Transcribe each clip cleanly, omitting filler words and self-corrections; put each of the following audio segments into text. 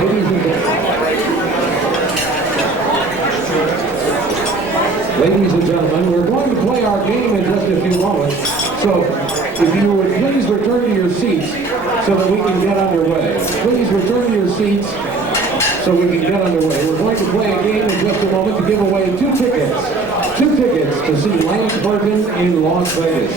Ladies and gentlemen, we're going to play our game in just a few moments. So, if you would please return to your seats so that we can get underway. Please return to your seats so we can get underway. We're going to play a game in just a moment to give away two tickets to see Lance Burton in Las Vegas.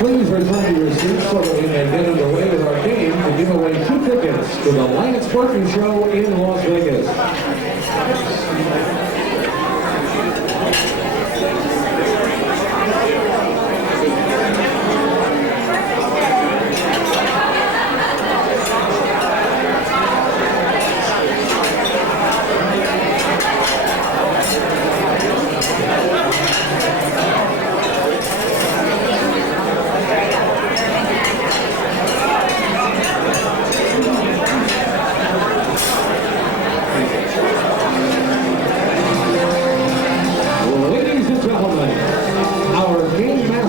Please return to your seats so that we may get underway with our game to give away two tickets to the Lance Burton Show in Las Vegas.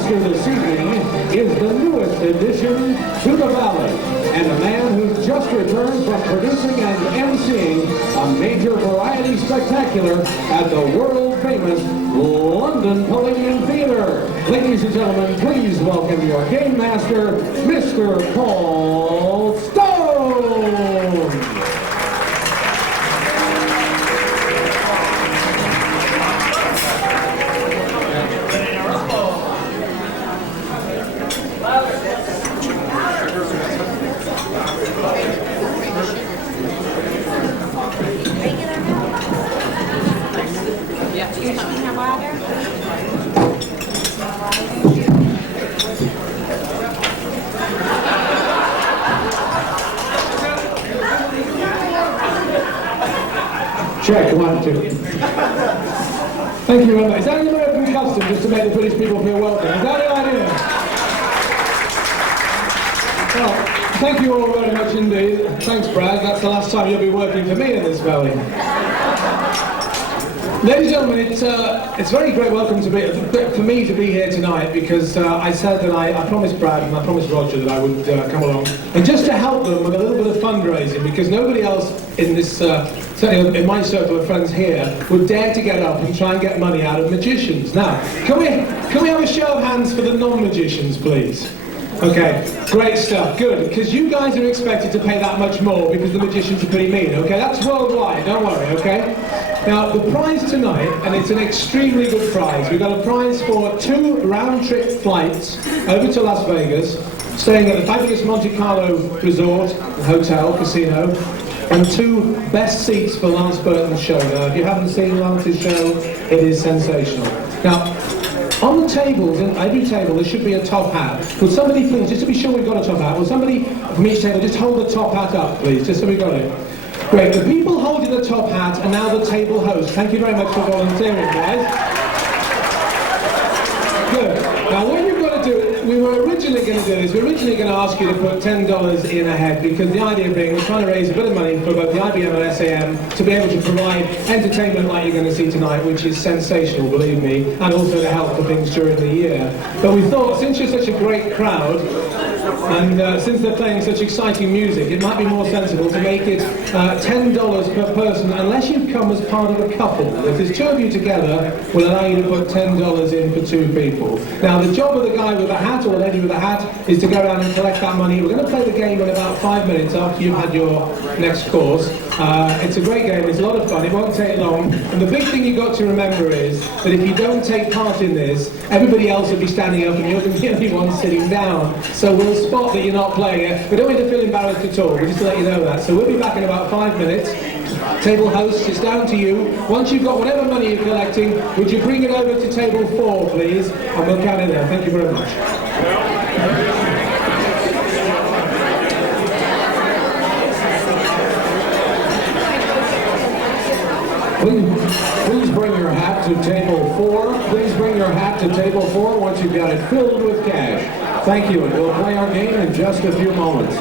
This evening is the newest addition to the Valley, and a man who's just returned from producing and emceeing a major variety spectacular at the world-famous London Palladium Theatre. Ladies and gentlemen, please welcome your game master, Mr. Paul Stone! Check, 1, 2. Thank you very much. Is that an American custom just to make the British people feel welcome? Is that the idea? Well, thank you all very much indeed. Thanks, Brad. That's the last time you'll be working for me in this valley. Ladies and gentlemen, it's very great welcome for me to be here tonight because I said that I promised Brad and I promised Roger that I would come along and just to help them with a little bit of fundraising because nobody else in this, certainly in my circle of friends here, would dare to get up and try and get money out of magicians. Now, can we have a show of hands for the non-magicians, please? Okay, great stuff, good, because you guys are expected to pay that much more because the magicians are pretty mean, okay? That's worldwide, don't worry, okay? Now, the prize tonight, and it's an extremely good prize, we've got a prize for 2 round-trip flights over to Las Vegas, staying at the fabulous Monte Carlo Resort, Hotel, Casino, and 2 best seats for Lance Burton's show. Now, if you haven't seen Lance's show, it is sensational. Now, on the tables, in every table, there should be a top hat. Will somebody please, just to be sure we've got a top hat, will somebody from each table just hold the top hat up, please, just so we've got it. Great, the people holding the top hat are now the table hosts. Thank you very much for volunteering, guys. Good. Now, what you've got to do, we were originally going to do this, we were originally going to ask you to put $10 in a head, because the idea being we're trying to raise a bit of money for both the IBM and SAM to be able to provide entertainment like you're going to see tonight, which is sensational, believe me, and also to help for things during the year. But we thought, since you're such a great crowd, and since they're playing such exciting music, it might be more sensible to make it $10 per person, unless you come as part of a couple. If there's 2 of you together, we'll allow you to put $10 in for 2 people. Now, the job of the guy with the hat, or the lady with the hat, is to go around and collect that money. We're going to play the game in about 5 minutes after you've had your next course. It's a great game, it's a lot of fun, it won't take long. And the big thing you've got to remember is that if you don't take part in this, everybody else will be standing up and you're going to be the only one sitting down. So we'll spot that you're not playing it. We don't want you to feel embarrassed at all, just to let you know that. So we'll be back in about 5 minutes. Table hosts, it's down to you. Once you've got whatever money you're collecting, would you bring it over to table 4, please? And we'll count it there. Thank you very much. Please bring your hat to table 4. Please bring your hat to table 4 once you've got it filled with cash. Thank you, and we'll play our game in just a few moments.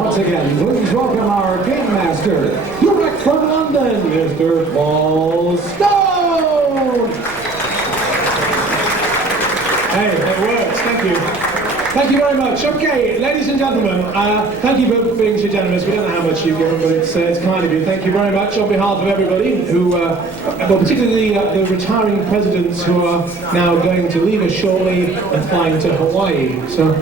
once again, please welcome our game master, direct from London, Mr. Paul Stone! Hey, it works, thank you. Thank you very much. Okay, ladies and gentlemen, thank you for being so generous. We don't know how much you give, but it's kind of you. Thank you very much on behalf of everybody who, well, particularly the retiring presidents who are now going to leave us shortly and flying to Hawaii. So,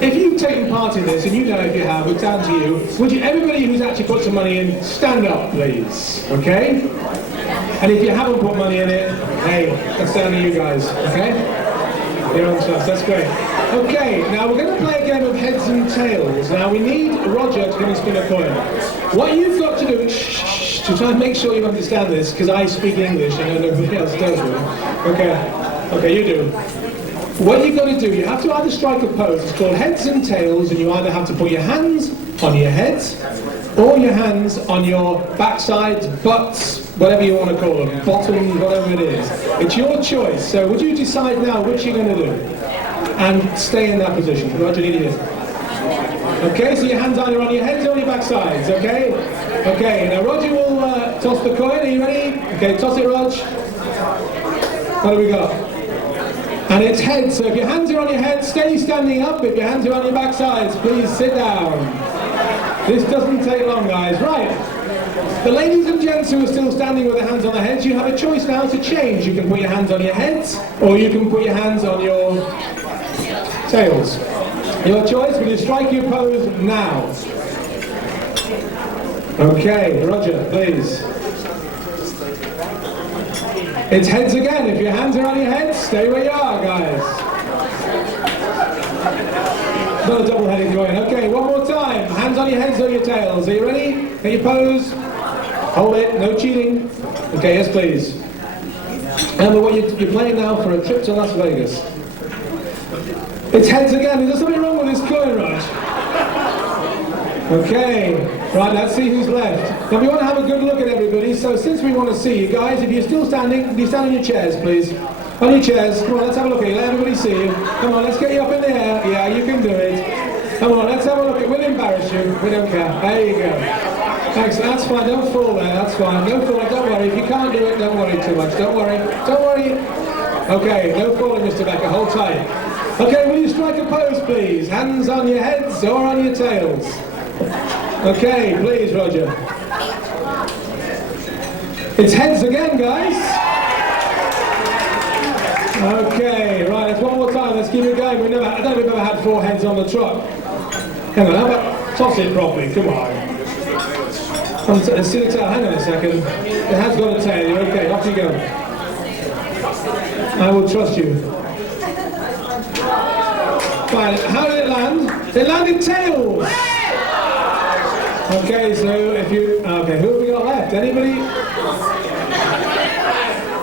if you've taken part in this, and you know if you have, it's down to you, would you, everybody who's actually put some money in, stand up, please, okay? And if you haven't put money in it, hey, that's down to you guys, okay? You're on to us, that's great. Okay, now we're going to play a game of heads and tails. Now we need Roger to come and spin a coin. What you've got to do, to try and make sure you understand this, because I speak English and I know nobody else does really. Okay, you do. What you've got to do, you have to either strike a pose, it's called heads and tails, and you either have to put your hands on your heads, or your hands on your backsides, butts, whatever you want to call them, bottoms, whatever it is. It's your choice. So would you decide now which you're going to do? And stay in that position. Roger, need you. Okay, so your hands either on your heads or on your backsides, okay? Okay, now Roger will toss the coin. Are you ready? Okay, toss it, Rog. What do we got? And it's heads, so if your hands are on your head, stay standing up. If your hands are on your backsides, please sit down. This doesn't take long, guys. Right. The ladies and gents who are still standing with their hands on their heads, you have a choice now to change. You can put your hands on your heads, or you can put your hands on your tails. Your choice, will you strike your pose now? Okay, Roger, please. It's heads again. If your hands are on your heads, stay where you are, guys. Not a double-headed coin. Okay, one more time. Hands on your heads or your tails. Are you ready? Get your pose. Hold it. No cheating. Okay, yes, please. Remember what you're playing now for a trip to Las Vegas. It's heads again. Is there something wrong with this coin, Raj? Okay. Right, let's see who's left. Now, we want to have a good look at everybody, so since we want to see you guys, if you're still standing, you stand on your chairs, please. On your chairs. Come on, let's have a look at you. Let everybody see you. Come on, let's get you up in the air. Yeah, you can do it. Come on, let's have a look at you. We'll embarrass you. We don't care. There you go. Thanks. That's fine. Don't fall there. That's fine. Don't fall. Don't worry. If you can't do it, don't worry too much. Don't worry. Don't worry. Okay, no falling, Mr. Becker. Hold tight. Okay, will you strike a pose, please? Hands on your heads or on your tails? Okay, please, Roger. It's heads again, guys. Okay, right, let's one more time. Let's keep it going. I don't think we've ever had 4 heads on the truck. Hang on, how about toss it properly? Come on. Let's see the tail. Hang on a second. It has got a tail. You're okay. Off you go. I will trust you. Fine. How did it land? It landed tails. Okay, so if you... Okay, who have we got left? Anybody?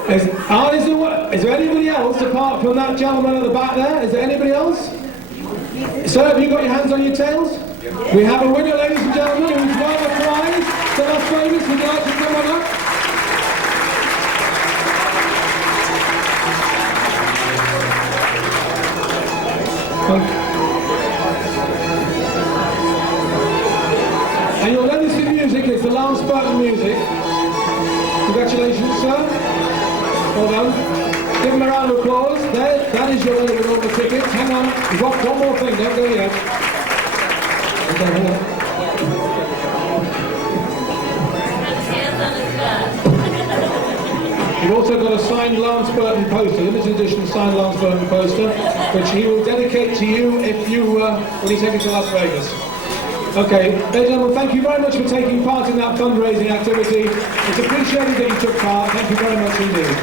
Is there anybody else apart from that gentleman at the back there? Is there anybody else? Sir, have you got your hands on your tails? We have a winner, ladies and gentlemen, who's won a prize to Las Vegas. Would you like to come on up? And you'll notice the music, it's the Lance Burton music. Congratulations, sir. Well done. Give him a round of applause. There, that is your winner with all the tickets. Hang on, we've got one more thing, don't go yet. Okay, hang on. You've also got a signed Lance Burton poster, limited edition signed Lance Burton poster, which he will dedicate to you if you, when you take it to Las Vegas. Okay, ladies and gentlemen, thank you very much for taking part in that fundraising activity. It's appreciated that you took part. Thank you very much indeed.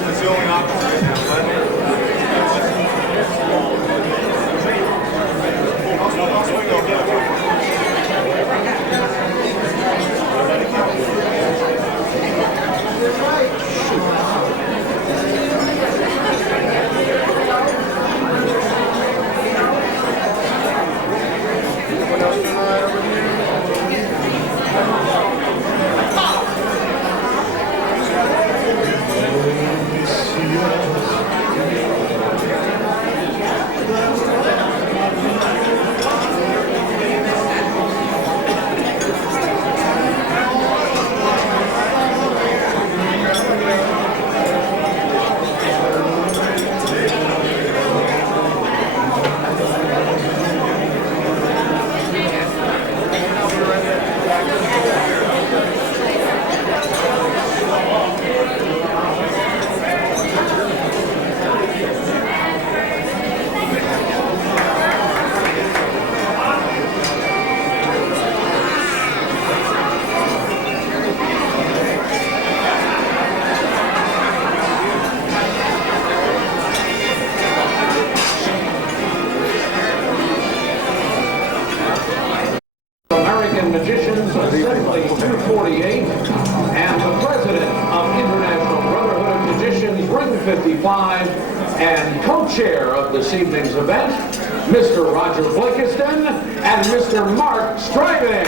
That's the only option. Champion Magicians Assembly 248 and the President of International Brotherhood of Magicians Ring 55 and co-chair of this evening's event, Mr. Roger Blakiston and Mr. Mark Striving.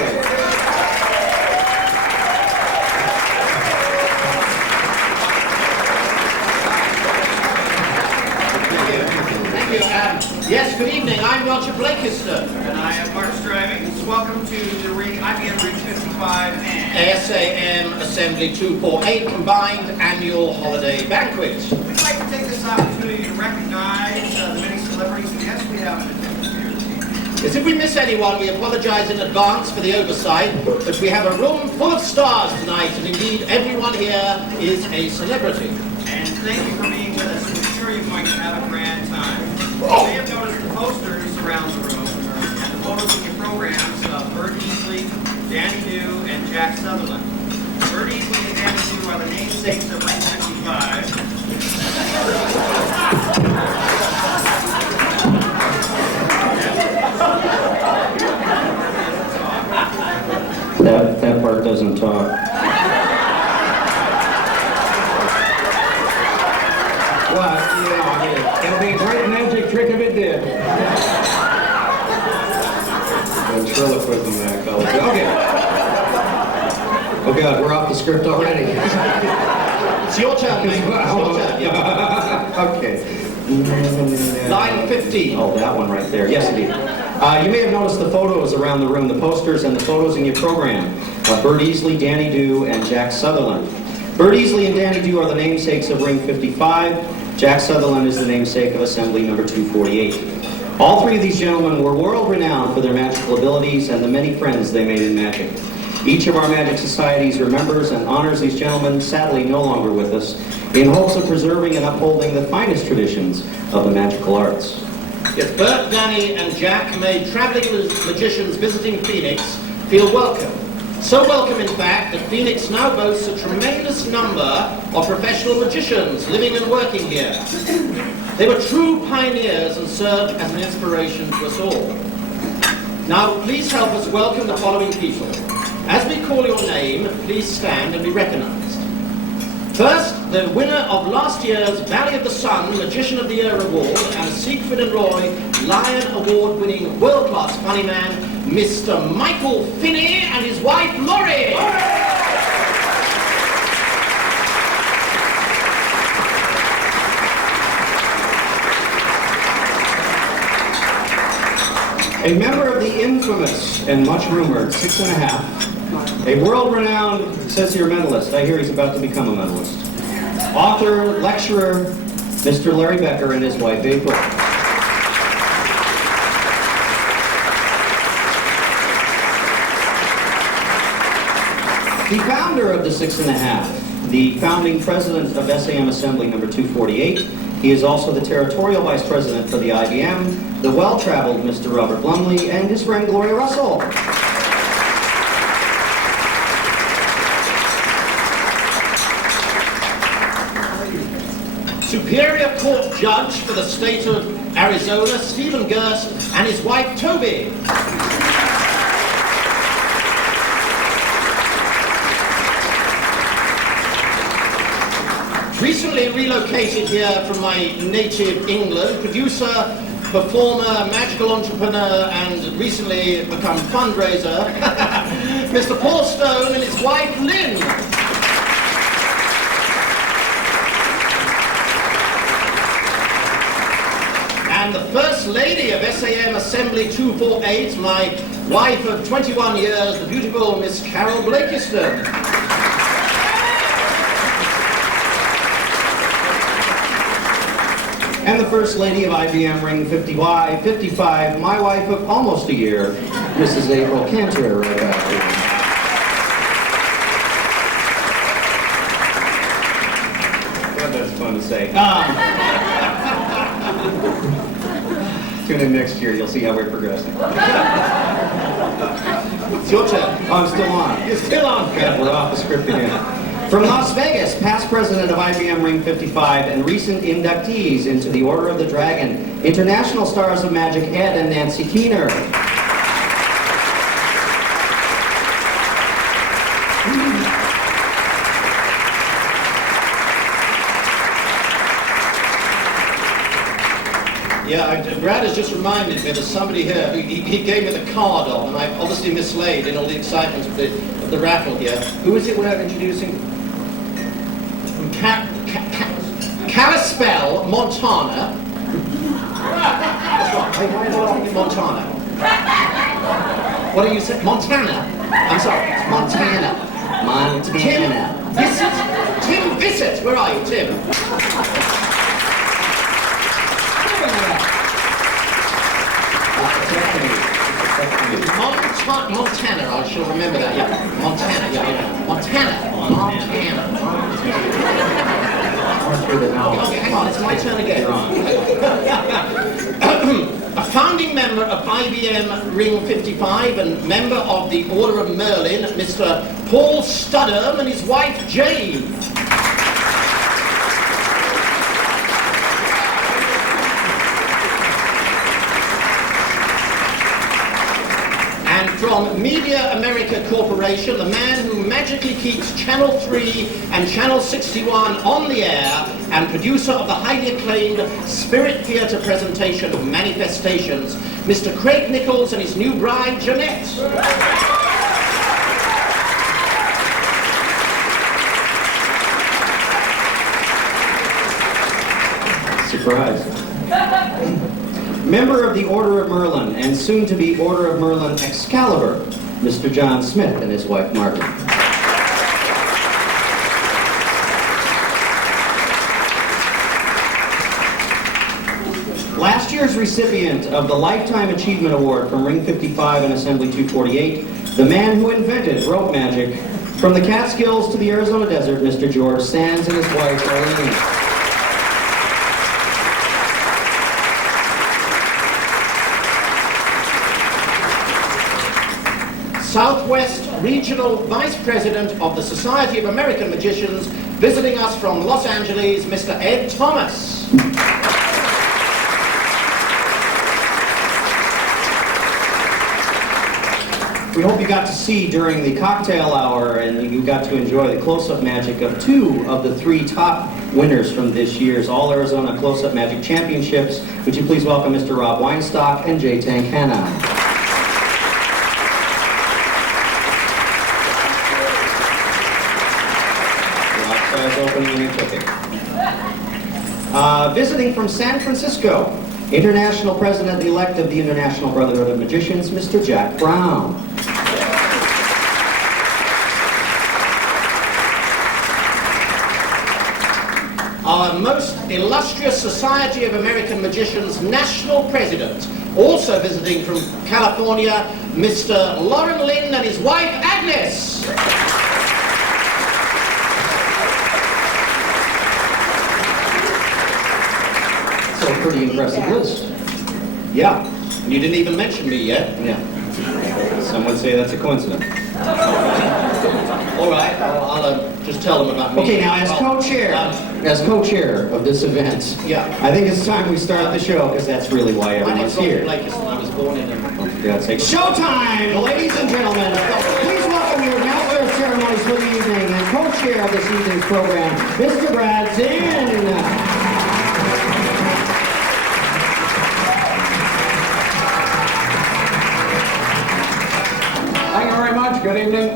Yes, good evening. I'm Roger Blakiston. And I am Mark Striving. Welcome to the IBM Ring 55 and ASAM Assembly 248 Combined Annual Holiday Banquet. we'd like to take this opportunity to recognize the many celebrities and guests we have in attendance here this evening. Yes, if we miss anyone, we apologize in advance for the oversight, but we have a room full of stars tonight, and indeed everyone here is a celebrity. And thank you for being with us. We're sure you're going to have a grand time. You may have noticed the posters around the room and the photos in your programs of Bert Easley, Danny Dew, and Jack Sutherland. Bert Easley and Danny Dew are the namesakes of Ring 55. That part doesn't talk. Well, you know, I mean, it'll be a great magic trick if it did. Ventriloquism that color. Okay. Oh God, we're off the script already. It's your turn, mate. It's your turn. Yeah. Okay. Line 15. Oh, that one right there. Yes, indeed. You may have noticed the photos around the room, the posters and the photos in your program of Bert Easley, Danny Dew, and Jack Sutherland. Bert Easley and Danny Dew are the namesakes of Ring 55. Jack Sutherland is the namesake of Assembly number 248. All three of these gentlemen were world-renowned for their magical abilities and the many friends they made in magic. Each of our magic societies remembers and honors these gentlemen, sadly no longer with us, in hopes of preserving and upholding the finest traditions of the magical arts. Yes, Bert, Danny, and Jack made traveling magicians visiting Phoenix feel welcome. So welcome, in fact, that Phoenix now boasts a tremendous number of professional magicians living and working here. They were true pioneers and served as an inspiration to us all. Now, please help us welcome the following people. As we call your name, please stand and be recognized. First, the winner of last year's Valley of the Sun Magician of the Year Award and Siegfried and Roy Lion Award-winning world-class funny man, Mr. Michael Finney and his wife, Laurie. A member of the infamous and much rumored 6½, a world-renowned, says here, medalist. I hear he's about to become a medalist. Author, lecturer, Mr. Larry Becker and his wife, April. The founder of the 6½, the founding president of SAM Assembly number 248. He is also the territorial vice president for the IBM, the well-traveled Mr. Robert Blumley, and his friend Gloria Russell. Superior Court Judge for the state of Arizona, Stephen Gerst, and his wife, Toby. Recently relocated here from my native England, producer, performer, magical entrepreneur, and recently become fundraiser, Mr. Paul Stone and his wife, Lynn. And the First Lady of SAM Assembly 248, my wife of 21 years, the beautiful Miss Carol Blakiston. And the First Lady of IBM Ring 55, my wife of almost a year, Mrs. April Cantor, right back here. God, that's fun to say. Tune in next year, you'll see how we're progressing. It's your turn. Oh, I'm still on. You're still on. God, we're off the script again. From Las Vegas, past president of IBM Ring 55 and recent inductees into the Order of the Dragon, international stars of magic Ed and Nancy Keener. Yeah, Brad has just reminded me there's somebody here who he gave me the card of, and I obviously mislaid in all the excitement of the raffle here. Who is it we're introducing? From Kalispell, Montana. That's right. Wait, why is it in Montana? What do you say? Montana. I'm sorry, it's Montana. Montana. Tim Bissett. Where are you, Tim? Montana, I shall remember that, yeah. Montana. Okay, hang on, it's my turn again. A founding member of IBM Ring 55 and member of the Order of Merlin, Mr. Paul Studham and his wife Jane. From Media America Corporation, the man who magically keeps Channel 3 and Channel 61 on the air, and producer of the highly acclaimed Spirit Theatre presentation of Manifestations, Mr. Craig Nichols and his new bride, Jeanette. Surprise. Member of the Order of Merlin and soon-to-be Order of Merlin Excalibur, Mr. John Smith and his wife Margaret. Last year's recipient of the Lifetime Achievement Award from Ring 55 and Assembly 248, the man who invented rope magic, from the Catskills to the Arizona desert, Mr. George Sands and his wife Arlene. Southwest Regional Vice President of the Society of American Magicians, visiting us from Los Angeles, Mr. Ed Thomas. We hope you got to see during the cocktail hour and you got to enjoy the close-up magic of 2 of the 3 top winners from this year's All Arizona Close-Up Magic Championships. Would you please welcome Mr. Rob Weinstock and Jay Tankana. Visiting from San Francisco, International President-elect of the International Brotherhood of Magicians, Mr. Jack Brown. Our most illustrious Society of American Magicians National President, also visiting from California, Mr. Lauren Lynn and his wife Agnes. Pretty impressive list. Yeah, you didn't even mention me yet. Yeah. Some would say that's a coincidence. All right, I'll just tell them about me. Okay, now as co-chair of this event, yeah, I think it's time we start the show because that's really why everyone's here. I was born in For God's sake. Showtime, ladies and gentlemen. Please welcome your master of ceremonies for the evening and co-chair of this evening's program, Mr. Brad Zinn. Good evening.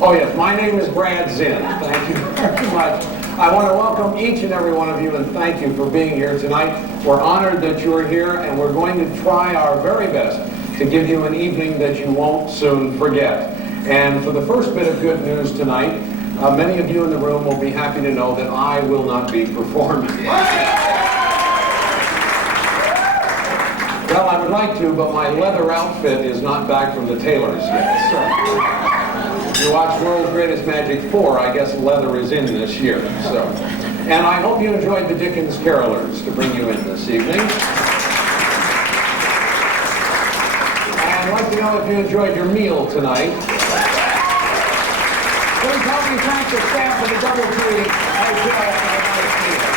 Oh yes, my name is Brad Zinn. Thank you very much. I want to welcome each and every one of you and thank you for being here tonight. We're honored that you're here and we're going to try our very best to give you an evening that you won't soon forget. And for the first bit of good news tonight, many of you in the room will be happy to know that I will not be performing. Well, I would like to, but my leather outfit is not back from the tailor's yet. So, if you watch World's Greatest Magic 4, I guess leather is in this year. So, and I hope you enjoyed the Dickens Carolers to bring you in this evening. And I'd like to know if you enjoyed your meal tonight. Please help me thank the staff of the Doubletree Hotel and the nice meal.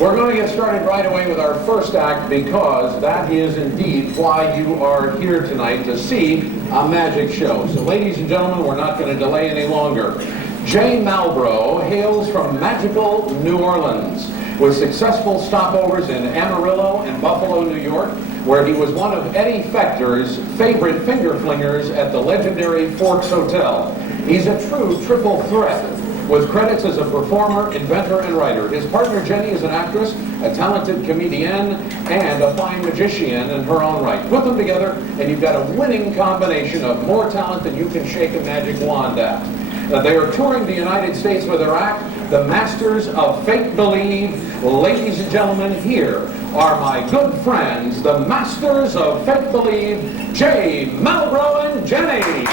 We're going to get started right away with our first act because that is indeed why you are here tonight, to see a magic show. So ladies and gentlemen, we're not going to delay any longer. Jay Malbrough hails from magical New Orleans, with successful stopovers in Amarillo and Buffalo, New York, where he was one of Eddie Fechter's favorite finger flingers at the legendary Forks Hotel. He's a true triple threat, with credits as a performer, inventor, and writer. His partner Jenny is an actress, a talented comedian, and a fine magician in her own right. Put them together, and you've got a winning combination of more talent than you can shake a magic wand at. They are touring the United States with their act, The Masters of Fake Believe. Ladies and gentlemen, here are my good friends, the Masters of Fake Believe, Jay, Malbrough, and Jenny.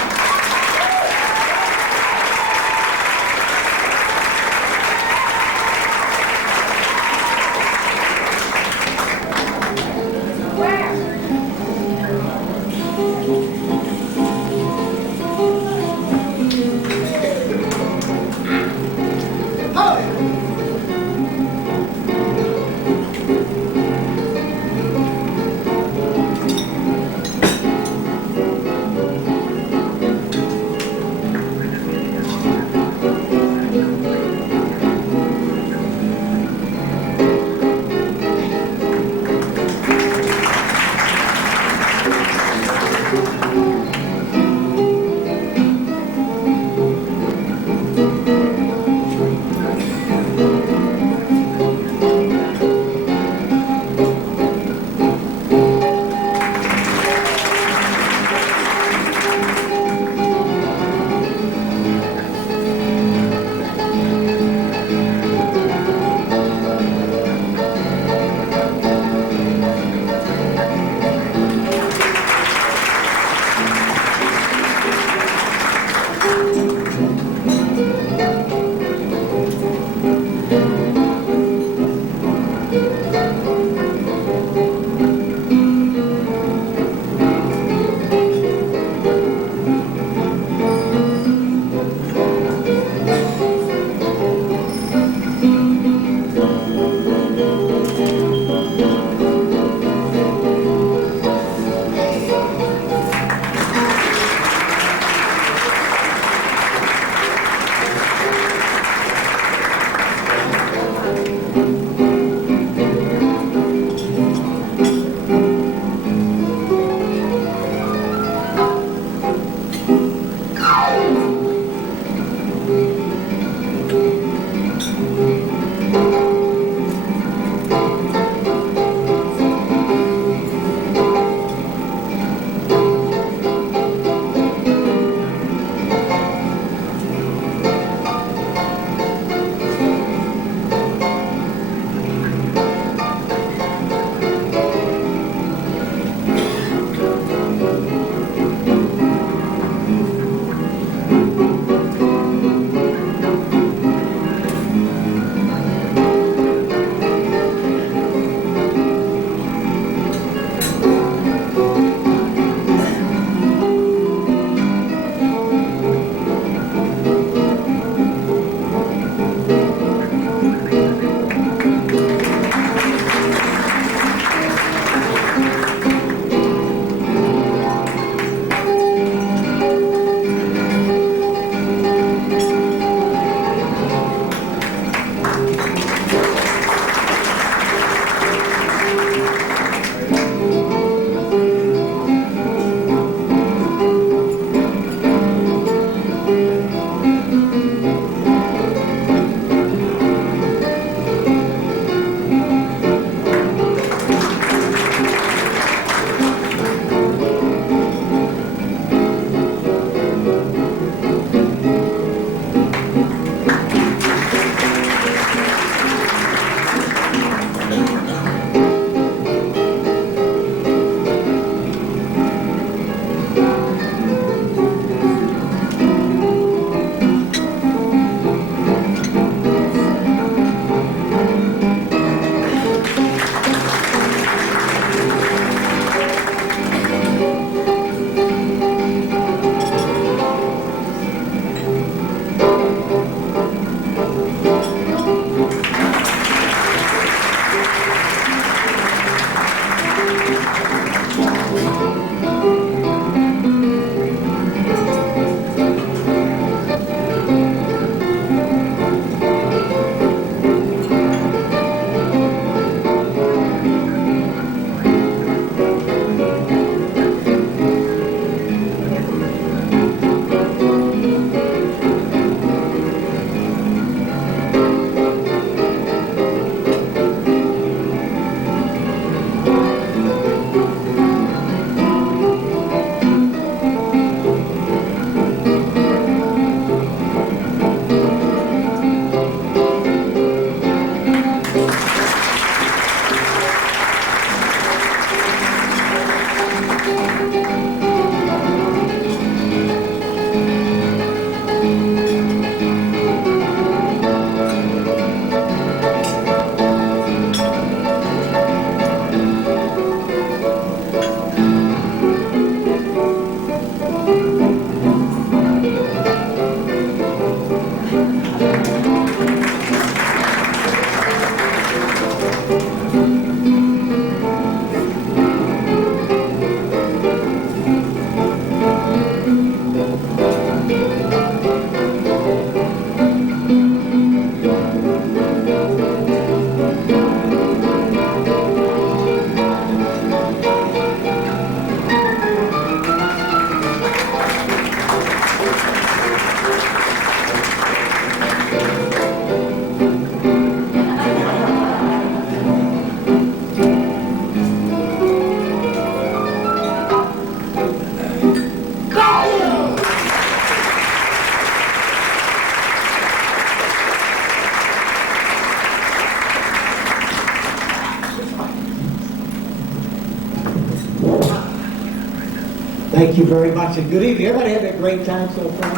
Thank you very much, and good evening. Everybody had a great time so far?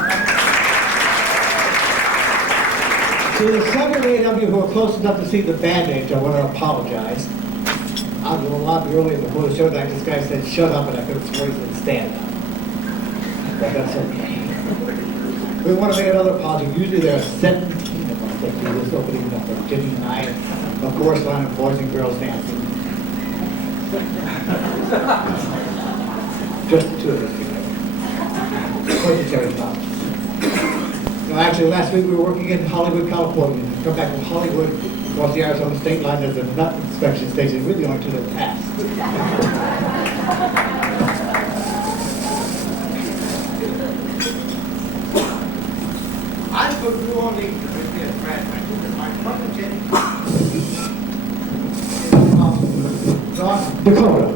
To the 7 or 8 of you who are close enough to see the bandage, I want to apologize. I was a lot earlier before the show tonight. This guy said, shut up, and I could have sworn he said, stand up. But that's okay. We want to make another apology. Usually there are 17 of us that do this opening number. Jimmy and I, and of course, line of boys and girls dancing. Just the two of us. Budgetary problems. No, actually, last week we were working in Hollywood, California. Come back from Hollywood, across the Arizona state line, there's a nut inspection station. Really only to the past. I'm from New Orleans, my brother Jenny is from North Dakota.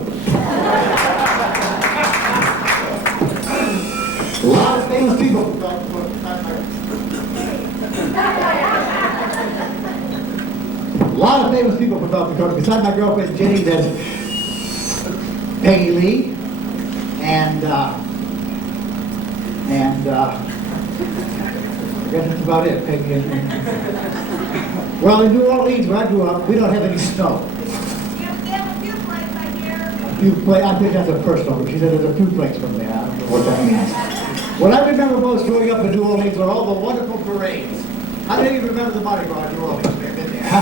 A lot of famous people from North Dakota. A lot of famous people from North Dakota. Besides my girlfriend Jenny, there's Peggy Lee and I guess that's about it, Peggy. Well, in New Orleans, where I grew up, we don't have any snow. I think that's a personal. She said there's a few flakes from there. I don't know what that means. What I remember most growing up in New Orleans were all the wonderful parades. How many of you remember the Mardi Gras in New Orleans? We've been there.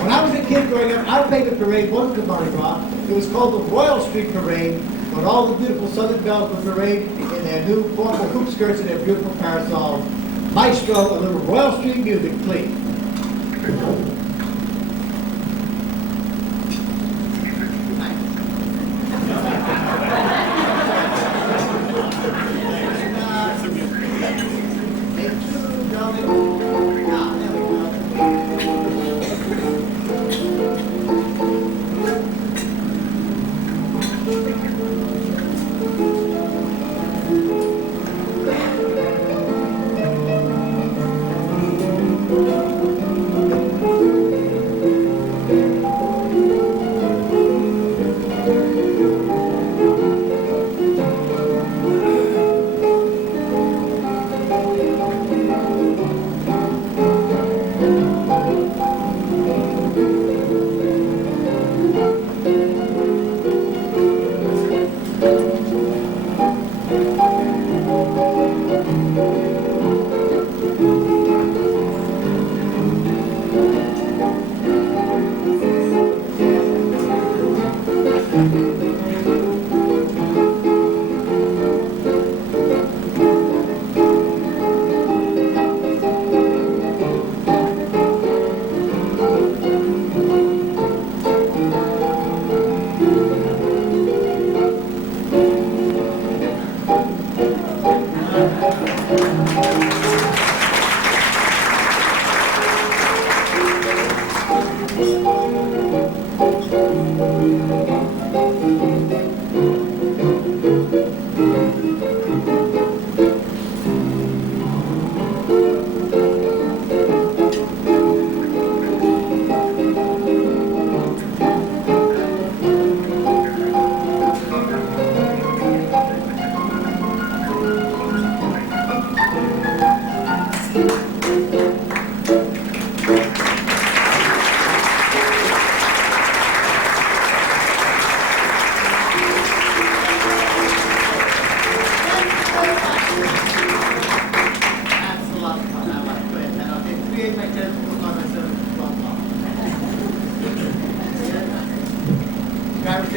When I was a kid growing up, our favorite parade wasn't the Mardi Gras. It was called the Royal Street Parade, when all the beautiful Southern belles would parade in their new formal hoop skirts and their beautiful parasols. Maestro, a little Royal Street music, please.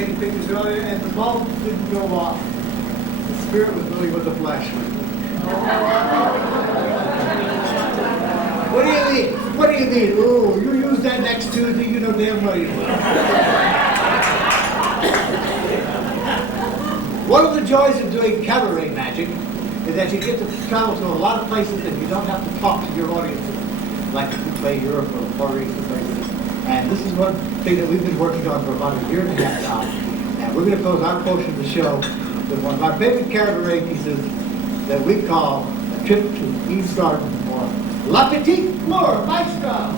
taking pictures earlier, and the bulb didn't go off. The spirit was really with the flesh. What do you need? What do you need? Oh, you use that next Tuesday, you know damn well you will. One of the joys of doing cabaret magic is that you get to travel to a lot of places and you don't have to talk to your audience like if you play Europe or Far East or places. And this is one thing that we've been working on for about a year and a half now. And we're going to close our portion of the show with one of our favorite cabaret pieces that we call A Trip to Eve's Garden or La Petite Fleur Maestro.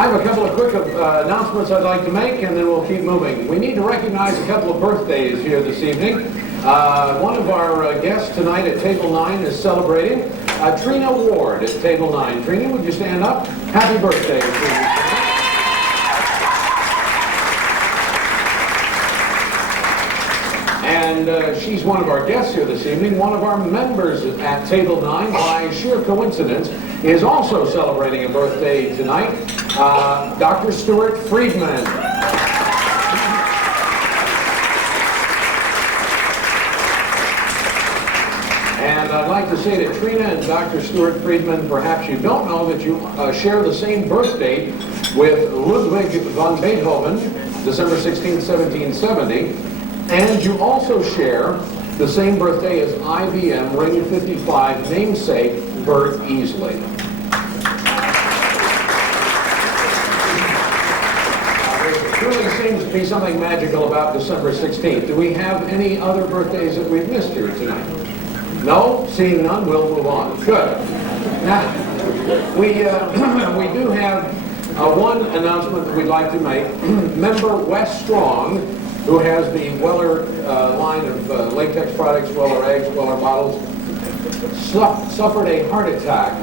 I have a couple of quick announcements I'd like to make, and then we'll keep moving. We need to recognize a couple of birthdays here this evening. One of our guests tonight at Table 9 is celebrating Trina Ward at Table 9. Trina, would you stand up? Happy birthday, Trina. And she's one of our guests here this evening. One of our members at Table 9, by sheer coincidence, is also celebrating a birthday tonight, Dr. Stuart Friedman. And I'd like to say to Trina and Dr. Stuart Friedman, perhaps you don't know that you share the same birth date with Ludwig von Beethoven, December 16, 1770, and you also share the same birthday as IBM Ring 55 namesake Bert Easley. There really seems to be something magical about December 16th. Do we have any other birthdays that we've missed here tonight? No? Seeing none, we'll move on. Good. Now, we do have one announcement that we'd like to make. Member Wes Strong, who has the Weller line of latex products, Weller eggs, Weller bottles, suffered a heart attack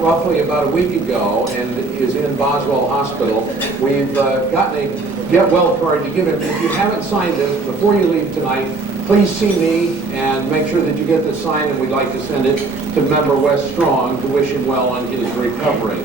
roughly about a week ago and is in Boswell Hospital. We've gotten a get well card to give him. If you haven't signed this, before you leave tonight, please see me and make sure that you get this signed, and we'd like to send it to Member Wes Strong to wish him well on his recovery.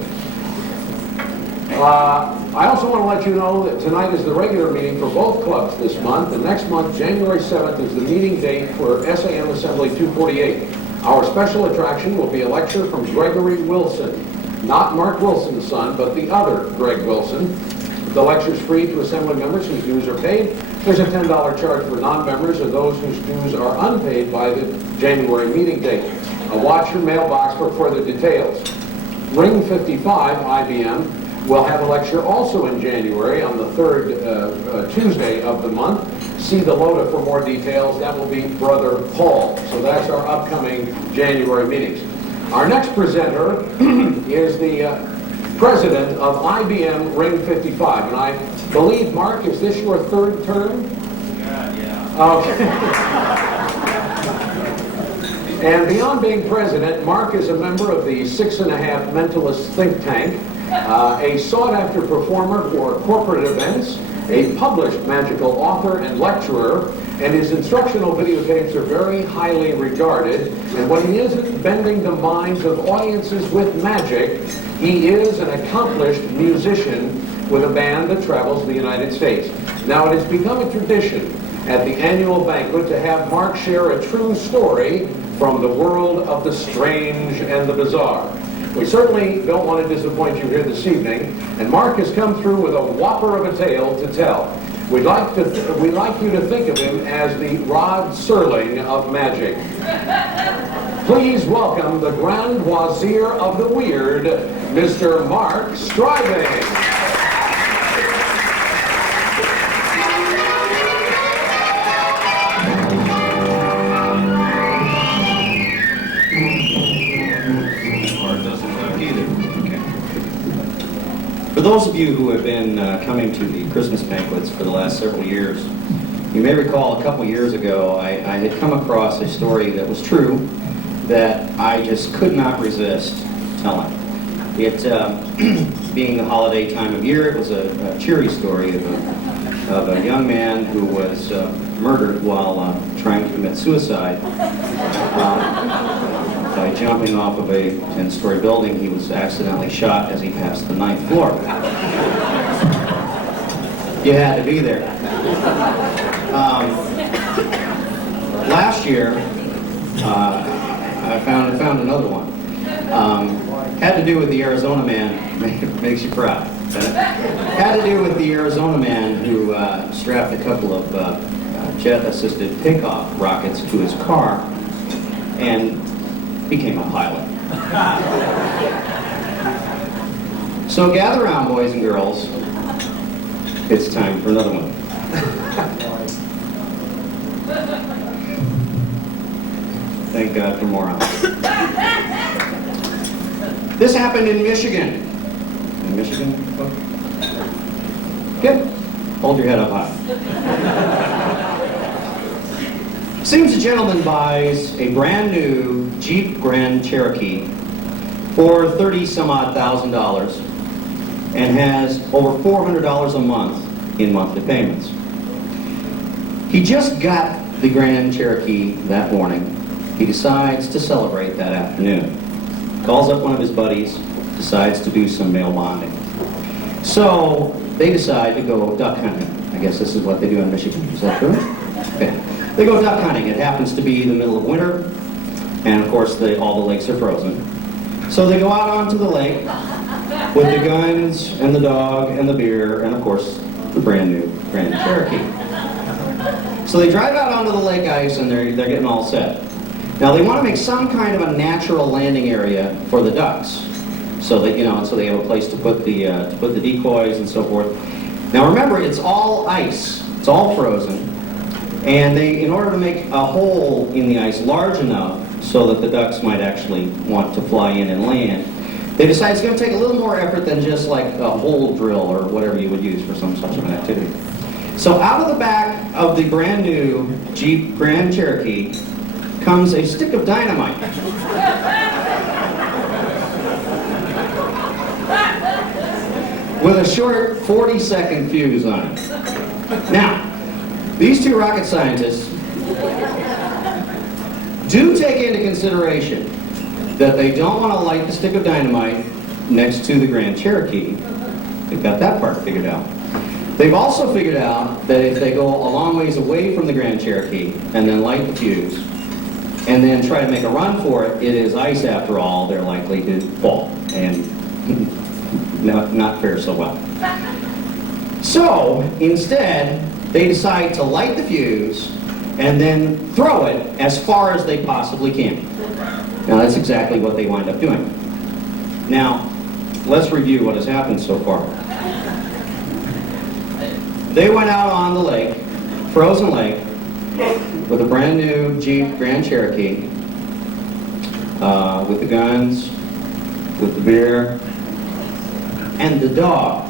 I also want to let you know that tonight is the regular meeting for both clubs this month, and next month, January 7th, is the meeting date for SAM Assembly 248. Our special attraction will be a lecture from Gregory Wilson, not Mark Wilson's son, but the other Greg Wilson. The lecture is free to Assembly members whose dues are paid. There's a $10 charge for non-members and those whose dues are unpaid by the January meeting date. Watch your mailbox for further details. Ring 55, IBM, will have a lecture also in January on the third Tuesday of the month. See the LOTA for more details. That will be Brother Paul. So that's our upcoming January meetings. Our next presenter is the president of IBM Ring 55. And I believe, Mark, is this your third term? Yeah. Okay. And beyond being president, Mark is a member of the 6.5 Mentalist think tank, a sought-after performer for corporate events, a published magical author and lecturer, and his instructional videotapes are very highly regarded. And when he isn't bending the minds of audiences with magic, he is an accomplished musician with a band that travels the United States. Now, it has become a tradition at the annual banquet to have Mark share a true story from the world of the strange and the bizarre. We certainly don't want to disappoint you here this evening, and Mark has come through with a whopper of a tale to tell. We'd like you to think of him as the Rod Serling of magic. Please welcome the Grand Wazir of the Weird, Mr. Mark Striving. For those of you who have been coming to the Christmas banquets for the last several years, you may recall a couple years ago I had come across a story that was true that I just could not resist telling. It, being the holiday time of year, it was a cheery story of a young man who was murdered while trying to commit suicide. By jumping off of a 10-story building, he was accidentally shot as he passed the 9th floor. You had to be there. Last year, I found another one. Had to do with the Arizona man. Makes you proud. Had to do with the Arizona man who strapped a couple of jet-assisted takeoff rockets to his car and became a pilot. So gather around, boys and girls. It's time for another one. Thank God for morons. This happened in Michigan. Michigan? Good. Hold your head up high. Seems a gentleman buys a brand new Jeep Grand Cherokee for $30-some-odd-thousand and has over $400 a month in monthly payments. He just got the Grand Cherokee that morning. He decides to celebrate that afternoon. Calls up one of his buddies, decides to do some mail bonding. So they decide to go duck hunting. I guess this is what they do in Michigan. Is that true? Okay. They go duck hunting. It happens to be the middle of winter, and of course all the lakes are frozen. So they go out onto the lake with the guns and the dog and the beer and of course the brand new Grand Cherokee. So they drive out onto the lake ice and they're getting all set. Now they want to make some kind of a natural landing area for the ducks, so that so they have a place to put the decoys and so forth. Now remember, it's all ice, it's all frozen, and in order to make a hole in the ice large enough so that the ducks might actually want to fly in and land, they decide it's going to take a little more effort than just like a hole drill or whatever you would use for some such of an activity. So out of the back of the brand new Jeep Grand Cherokee comes a stick of dynamite. With a short 40-second fuse on it. Now, these two rocket scientists do take into consideration that they don't want to light the stick of dynamite next to the Grand Cherokee. They've got that part figured out. They've also figured out that if they go a long ways away from the Grand Cherokee and then light the fuse and then try to make a run for it, it is ice after all, they're likely to fall and not fare so well. So instead, they decide to light the fuse and then throw it as far as they possibly can. Now that's exactly what they wind up doing. Now, let's review what has happened so far. They went out on the lake, frozen lake, with a brand new Jeep Grand Cherokee, with the guns, with the beer, and the dog.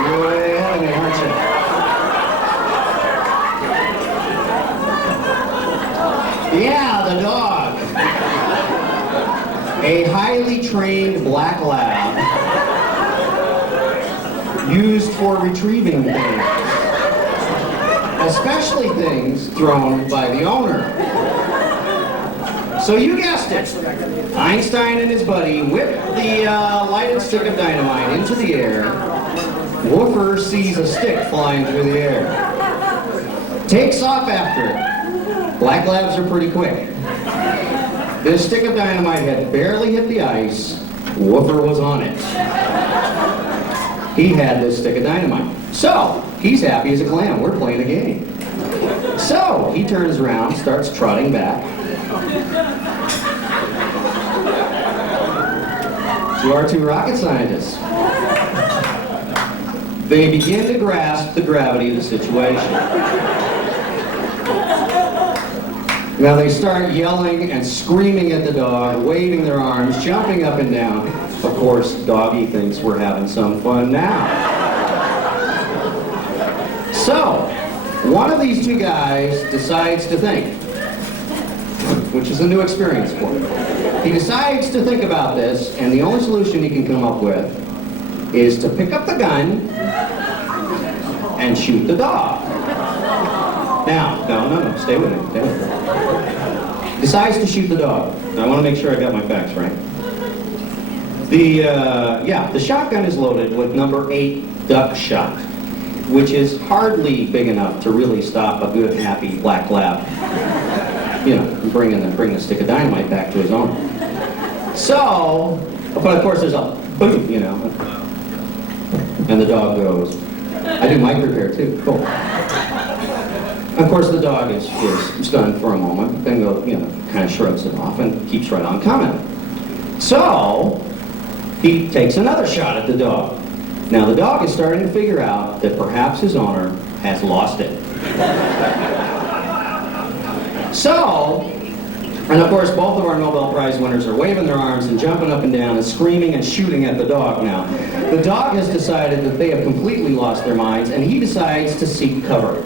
You're way ahead of me, aren't you? Yeah, the dog. A highly trained black lab used for retrieving things, especially things thrown by the owner. So you guessed it. Einstein and his buddy whip the lighted stick of dynamite into the air. Woofer sees a stick flying through the air. Takes off after it. Black labs are pretty quick. This stick of dynamite had barely hit the ice. Woofer was on it. He had this stick of dynamite. So, he's happy as a clam. We're playing a game. So, he turns around, starts trotting back to our two rocket scientists. They begin to grasp the gravity of the situation. Now they start yelling and screaming at the dog, waving their arms, jumping up and down. Of course, Doggy thinks we're having some fun now. So, one of these two guys decides to think, which is a new experience for him. He decides to think about this, and the only solution he can come up with is to pick up the gun and shoot the dog. Now, no, stay with me, stay with me. Decides to shoot the dog. Now, I want to make sure I got my facts right. The shotgun is loaded with number 8 duck shot, which is hardly big enough to really stop a good, happy black lab, bring the stick of dynamite back to his owner. So, but of course there's a boom, and the dog goes. I do mic repair too. Cool. Of course, the dog is stunned for a moment, then kind of shrugs it off and keeps right on coming. So, he takes another shot at the dog. Now, the dog is starting to figure out that perhaps his owner has lost it. So, and of course both of our Nobel Prize winners are waving their arms and jumping up and down and screaming and shooting at the dog now. The dog has decided that they have completely lost their minds, and he decides to seek cover.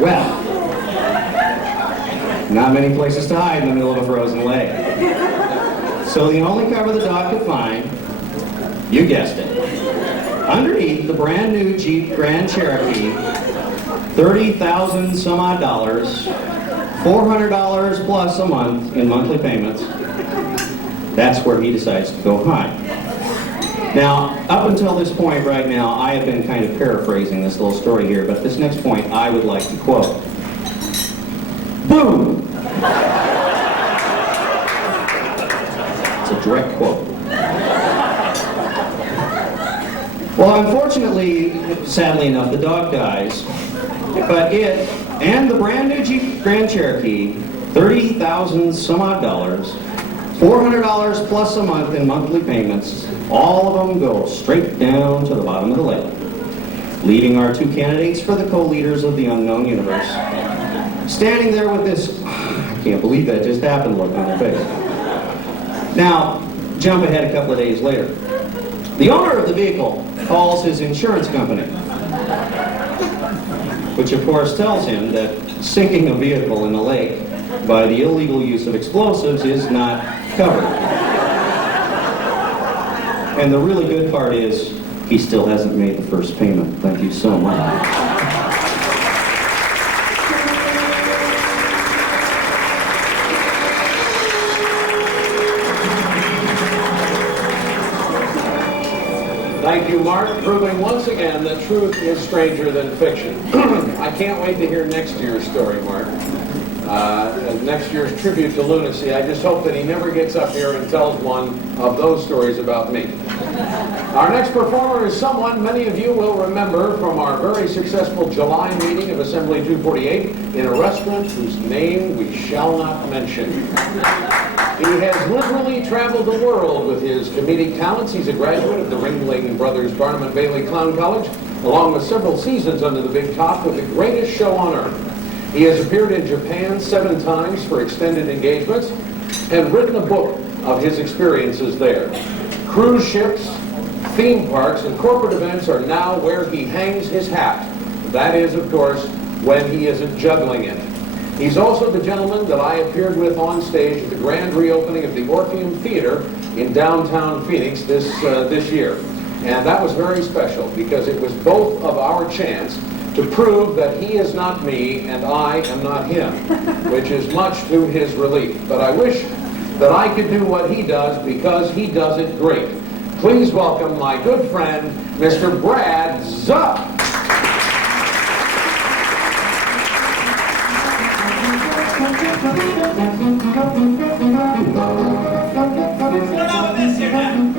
Well, not many places to hide in the middle of a frozen lake. So the only cover the dog could find, you guessed it, underneath the brand new Jeep Grand Cherokee, $30,000 some odd dollars, $400 plus a month in monthly payments. That's where he decides to go hide. Now, up until this point right now, I have been kind of paraphrasing this little story here, but this next point I would like to quote. Boom! It's a direct quote. Well, unfortunately, sadly enough, the dog dies, but it and the brand new Jeep Grand Cherokee, $30,000 some odd dollars, $400 plus a month in monthly payments, all of them go straight down to the bottom of the lake, leaving our two candidates for the co-leaders of the unknown universe standing there with this, I can't believe that just happened, look on their face. Now, jump ahead a couple of days later. The owner of the vehicle calls his insurance company, which of course tells him that sinking a vehicle in the lake by the illegal use of explosives is not covered. And the really good part is, he still hasn't made the first payment. Thank you so much. Thank you, Mark, proving once again that truth is stranger than fiction. I can't wait to hear next year's story, Mark. Next year's tribute to lunacy. I just hope that he never gets up here and tells one of those stories about me. Our next performer is someone many of you will remember from our very successful July meeting of Assembly 248 in a restaurant whose name we shall not mention. He has literally traveled the world with his comedic talents. He's a graduate of the Ringling Brothers Barnum and Bailey Clown College, along with several seasons under the big top with the greatest show on earth. He has appeared in Japan 7 times for extended engagements and written a book of his experiences there. Cruise ships, theme parks, and corporate events are now where he hangs his hat. That is, of course, when he isn't juggling it. He's also the gentleman that I appeared with on stage at the grand reopening of the Orpheum Theater in downtown Phoenix this year. And that was very special because it was both of our chance to prove that he is not me and I am not him, which is much to his relief. But I wish that I could do what he does because he does it great. Please welcome my good friend, Mr. Brad Zupp. What's going on with this here, man?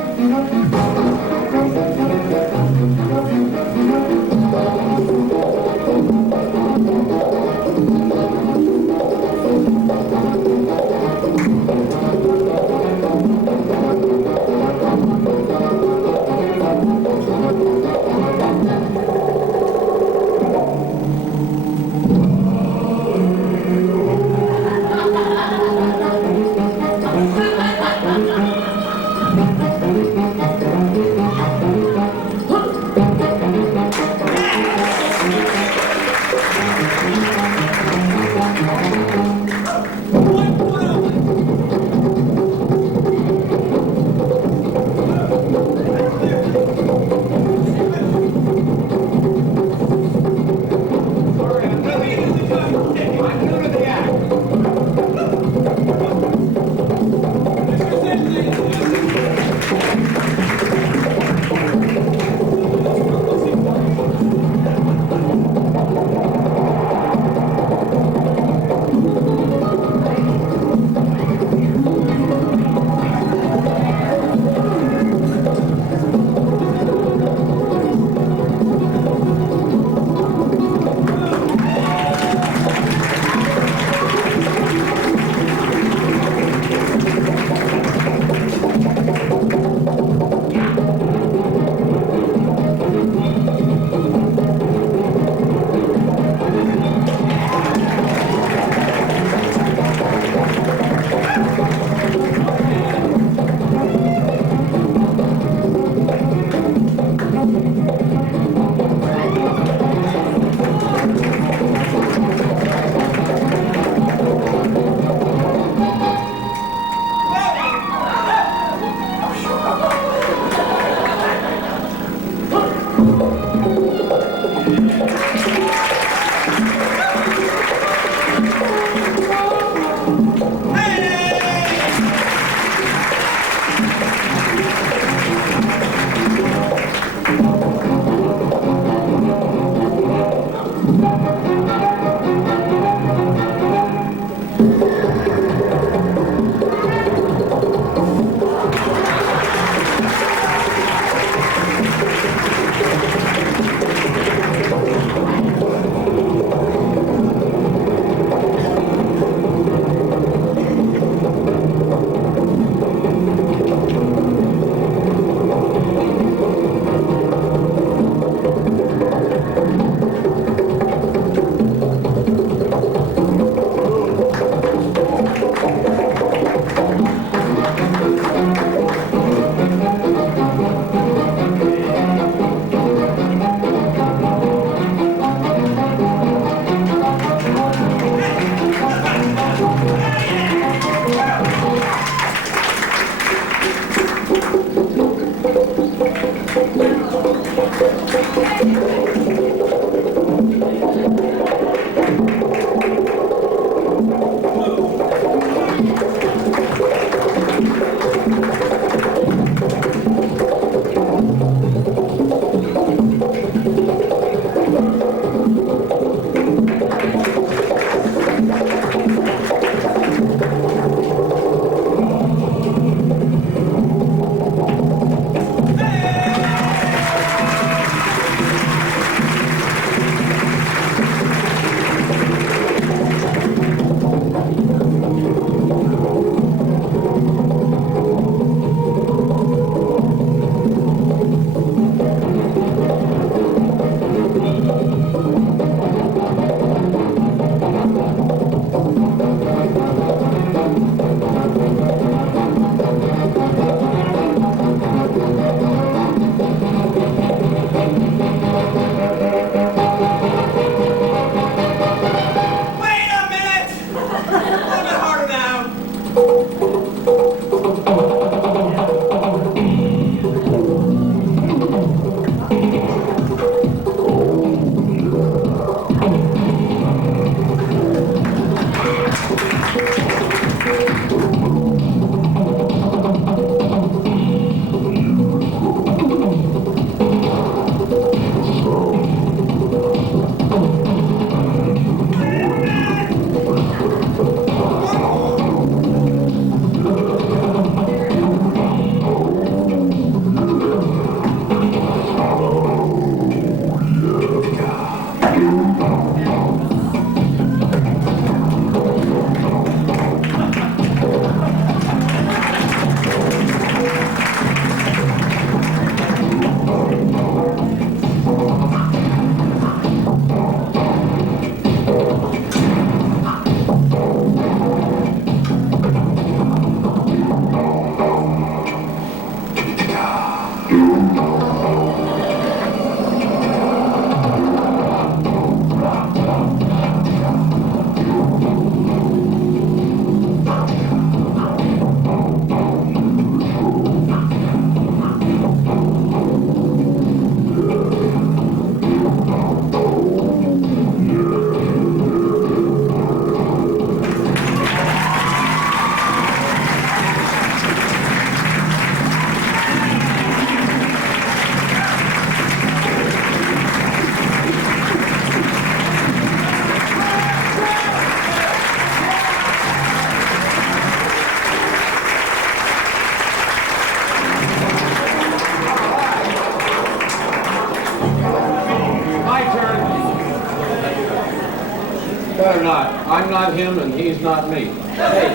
Better not. I'm not him and he's not me. Hey,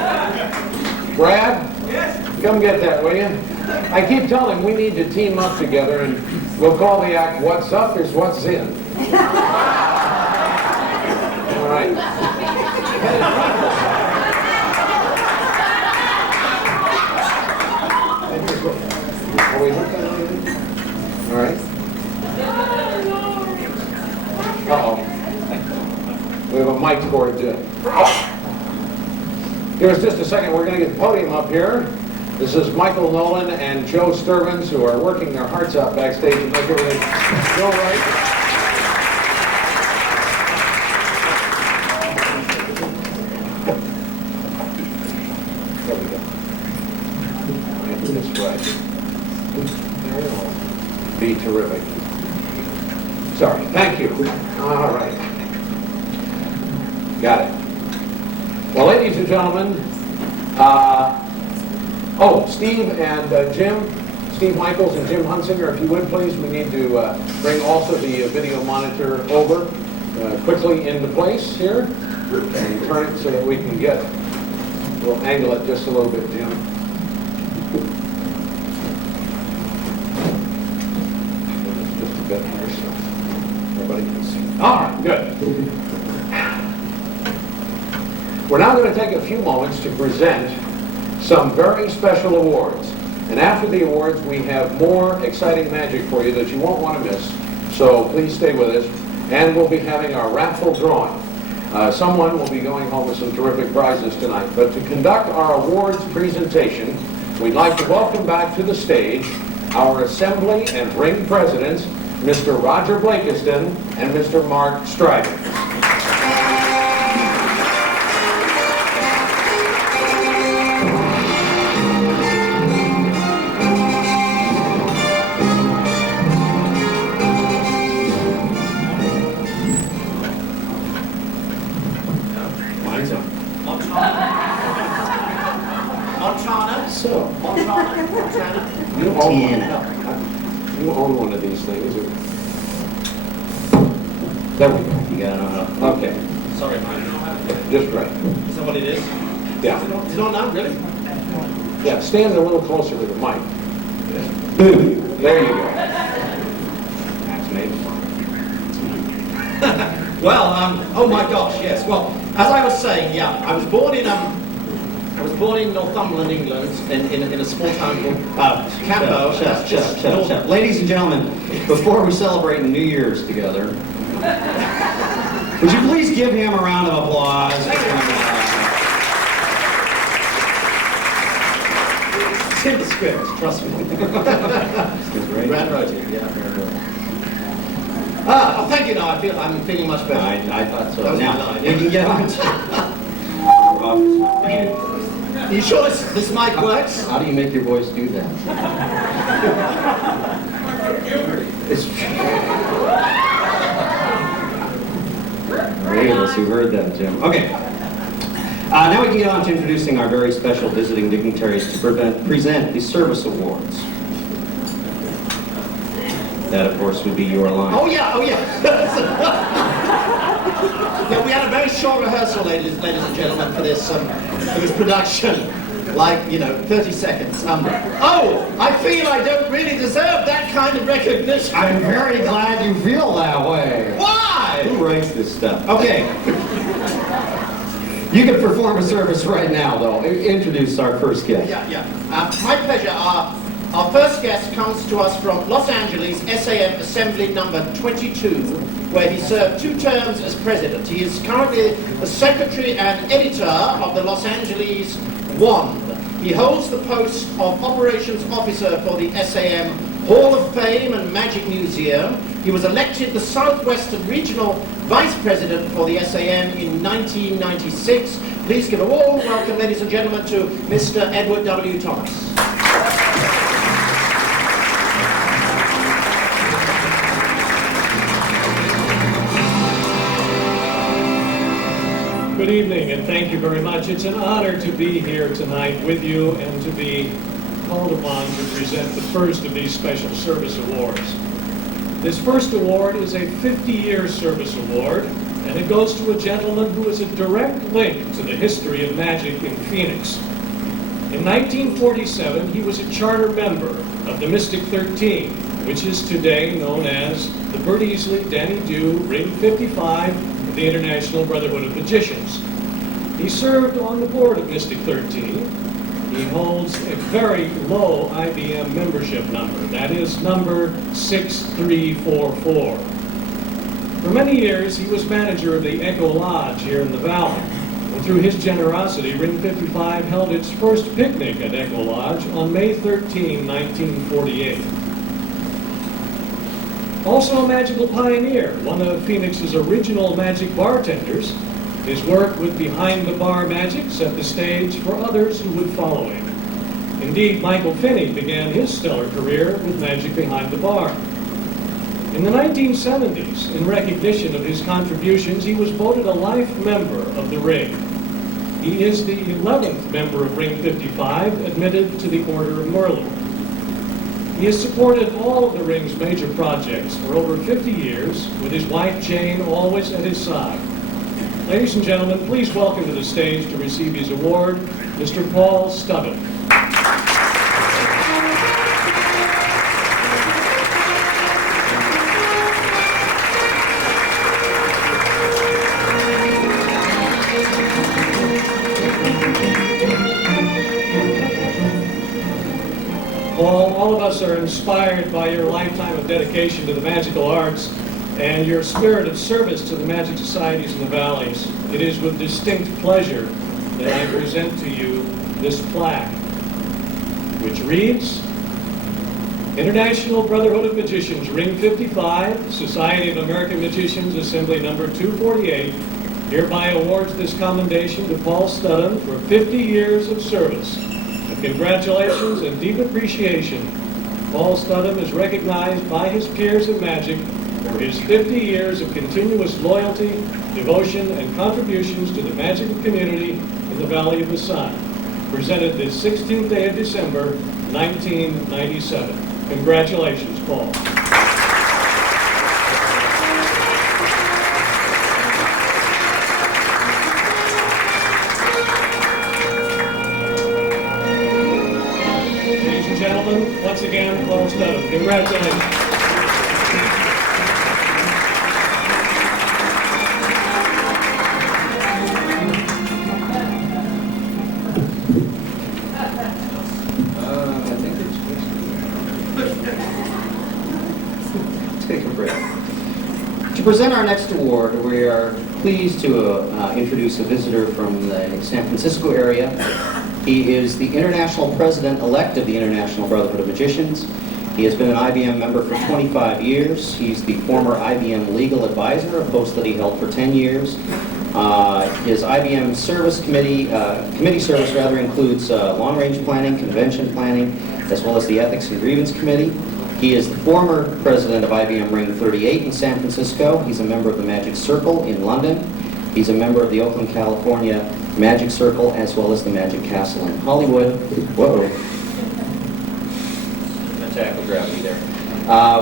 Brad? Yes? Come get that, will you? I keep telling him we need to team up together and we'll call the act What's Up is What's In. All right. Are we hooked on anything? All right. Uh-oh. We have a mic cord too. Give us just a second. We're going to get the podium up here. This is Michael Nolan and Joe Sturvins, who are working their hearts out backstage to make everything go right. Sorry, thank you. All right. Got it. Well, ladies and gentlemen, Steve and Jim, Steve Michaels and Jim Hunsinger, if you would please, we need to bring also the video monitor over quickly into place here and turn it so that we can get, we'll angle it just a little bit, Jim. Just a bit here so everybody can see. All right, good. We're now going to take a few moments to present some very special awards. And after the awards, we have more exciting magic for you that you won't want to miss. So please stay with us. And we'll be having our raffle drawing. Someone will be going home with some terrific prizes tonight. But to conduct our awards presentation, we'd like to welcome back to the stage our Assembly and Ring Presidents, Mr. Roger Blakiston and Mr. Mark Stryder. You own one of these things. There we go. You got it. Okay. Sorry, Mike. Just right. Is that what it is? Yeah. Is it on now, really? Yeah, stand a little closer to the mic. There you go. That's maybe Well, oh my gosh, yes. Well, as I was saying, yeah, I was born in Northumberland, England, in a small town called Cambo. Shut. Ladies and gentlemen, before we celebrate New Year's together, would you please give him a round of applause? It's in the script, trust me. Grand writing, yeah. Oh, thank you. Now I'm feeling much better. I thought so. That was Now, my line, we can get on to... Are you sure this mic works? How do you make your voice do that? Great of us who heard that, Jim. Okay. Now we can get on to introducing our very special visiting dignitaries to present the service awards. That, of course, would be your line. Oh yeah. Yeah, we had a very short rehearsal, ladies and gentlemen, for this production. Like, 30 seconds. I feel I don't really deserve that kind of recognition. I'm very glad you feel that way. Why? Who writes this stuff? Okay. You can perform a service right now, though. Introduce our first guest. Yeah. My pleasure. Our first guest comes to us from Los Angeles, SAM Assembly number 22, where he served 2 terms as president. He is currently the secretary and editor of the Los Angeles One. He holds the post of operations officer for the SAM Hall of Fame and Magic Museum. He was elected the Southwestern Regional Vice President for the SAM in 1996. Please give a warm welcome, ladies and gentlemen, to Mr. Edward W. Thomas. Good evening, and thank you very much. It's an honor to be here tonight with you and to be called upon to present the first of these special service awards. This first award is a 50-year service award, and it goes to a gentleman who is a direct link to the history of magic in Phoenix. In 1947, he was a charter member of the Mystic 13, which is today known as the Bert Easley, Danny Dew, Ring 55, the International Brotherhood of Magicians. He served on the board of Mystic 13. He holds a very low IBM membership number. That is number 6344. For many years, he was manager of the Echo Lodge here in the Valley. And through his generosity, Ring 55 held its first picnic at Echo Lodge on May 13, 1948. Also a magical pioneer, one of Phoenix's original magic bartenders. His work with behind-the-bar magic set the stage for others who would follow him. Indeed, Michael Finney began his stellar career with magic behind the bar. In the 1970s, in recognition of his contributions, he was voted a life member of the Ring. He is the 11th member of Ring 55 admitted to the Order of Merlin. He has supported all of the Ring's major projects for over 50 years, with his wife Jane always at his side. Ladies and gentlemen, please welcome to the stage to receive his award, Mr. Paul Stubben. Paul, all of us are inspired by your lifetime of dedication to the magical arts and your spirit of service to the magic societies in the valleys. It is with distinct pleasure that I present to you this plaque, which reads, International Brotherhood of Magicians, Ring 55, Society of American Magicians, Assembly Number 248, hereby awards this commendation to Paul Stubben for 50 years of service. And congratulations and deep appreciation. Paul Stubben is recognized by his peers in magic for his 50 years of continuous loyalty, devotion, and contributions to the magic community in the Valley of the Sun. Presented this 16th day of December, 1997. Congratulations, Paul. Ladies and gentlemen, once again, Paul Stubben. Congratulations. Take a breath. To present our next award, we are pleased to introduce a visitor from the San Francisco area. He is the International President-elect of the International Brotherhood of Magicians. He has been an IBM member for 25 years. He's the former IBM legal advisor, a post that he held for 10 years. His IBM service committee service includes long-range planning, convention planning, as well as the ethics and grievance committee. He is the former president of IBM Ring 38 in San Francisco. He's a member of the Magic Circle in London. He's a member of the Oakland, California Magic Circle, as well as the Magic Castle in Hollywood. Whoa. Attack of gravity there.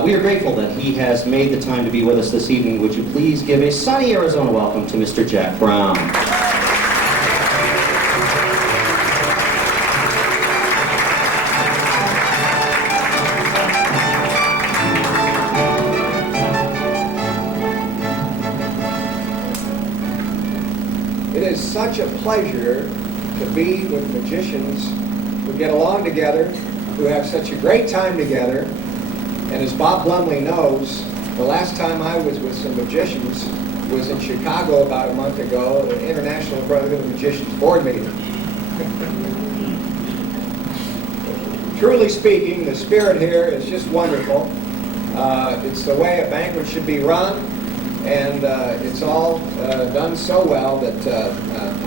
We are grateful that he has made the time to be with us this evening. Would you please give a sunny Arizona welcome to Mr. Jack Brown. It is such a pleasure to be with magicians who get along together, who have such a great time together. And as Bob Blumley knows, the last time I was with some magicians was in Chicago about a month ago, the International Brotherhood of Magicians board meeting. Truly speaking, the spirit here is just wonderful. It's the way a banquet should be run. And it's all done so well that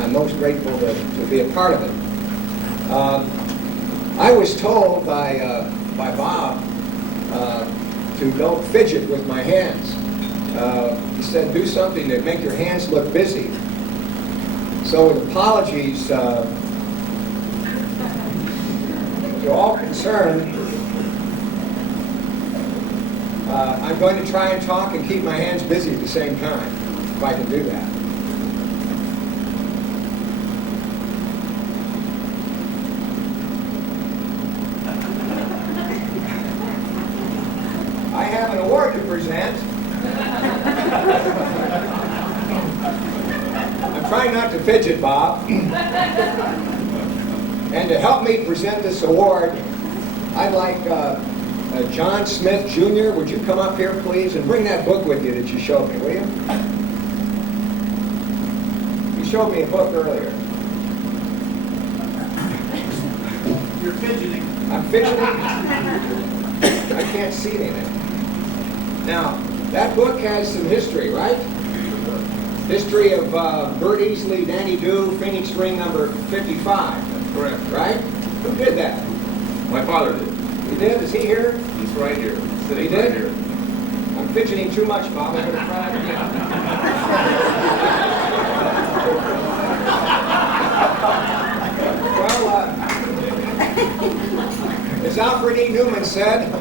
I'm most grateful to be a part of it. I was told by Bob to don't fidget with my hands. He said, do something to make your hands look busy. So with apologies to all concerned, I'm going to try and talk and keep my hands busy at the same time, if I can do that. I have an award to present. I'm trying not to fidget, Bob. And to help me present this award, I'd like John Smith, Jr., would you come up here, please, and bring that book with you that you showed me, will you? You showed me a book earlier. You're fidgeting. I'm fidgeting? I can't see anything. Now, that book has some history, right? History of Bert Easley, Danny Dew, Phoenix Ring number 55. That's correct. Right? Who did that? My father did. He did? Is he here? He's right here. He Sitting did? right here. I'm fidgeting too much, Bob. I'm going to try it again. Well, as Alfred E. Newman said,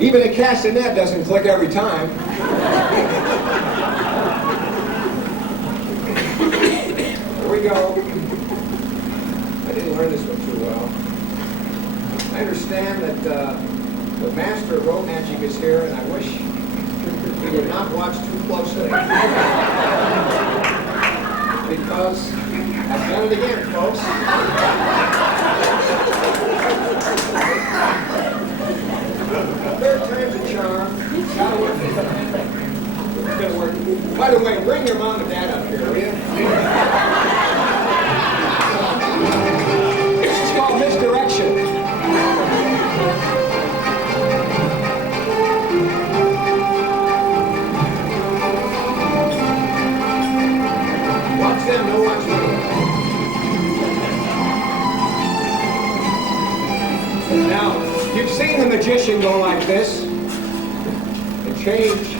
even a castanet doesn't click every time. Here we go. I didn't learn this one too well. I understand that the master of rope magic is here, and I wish he would not watch too closely. Because I've done it again, folks. Third time's a charm. Gotta work. It's gonna work. By the way, bring your mom and dad up here, will you? This is called misdirection. Watch them, no watch me. Now, you've seen the magician go like this and change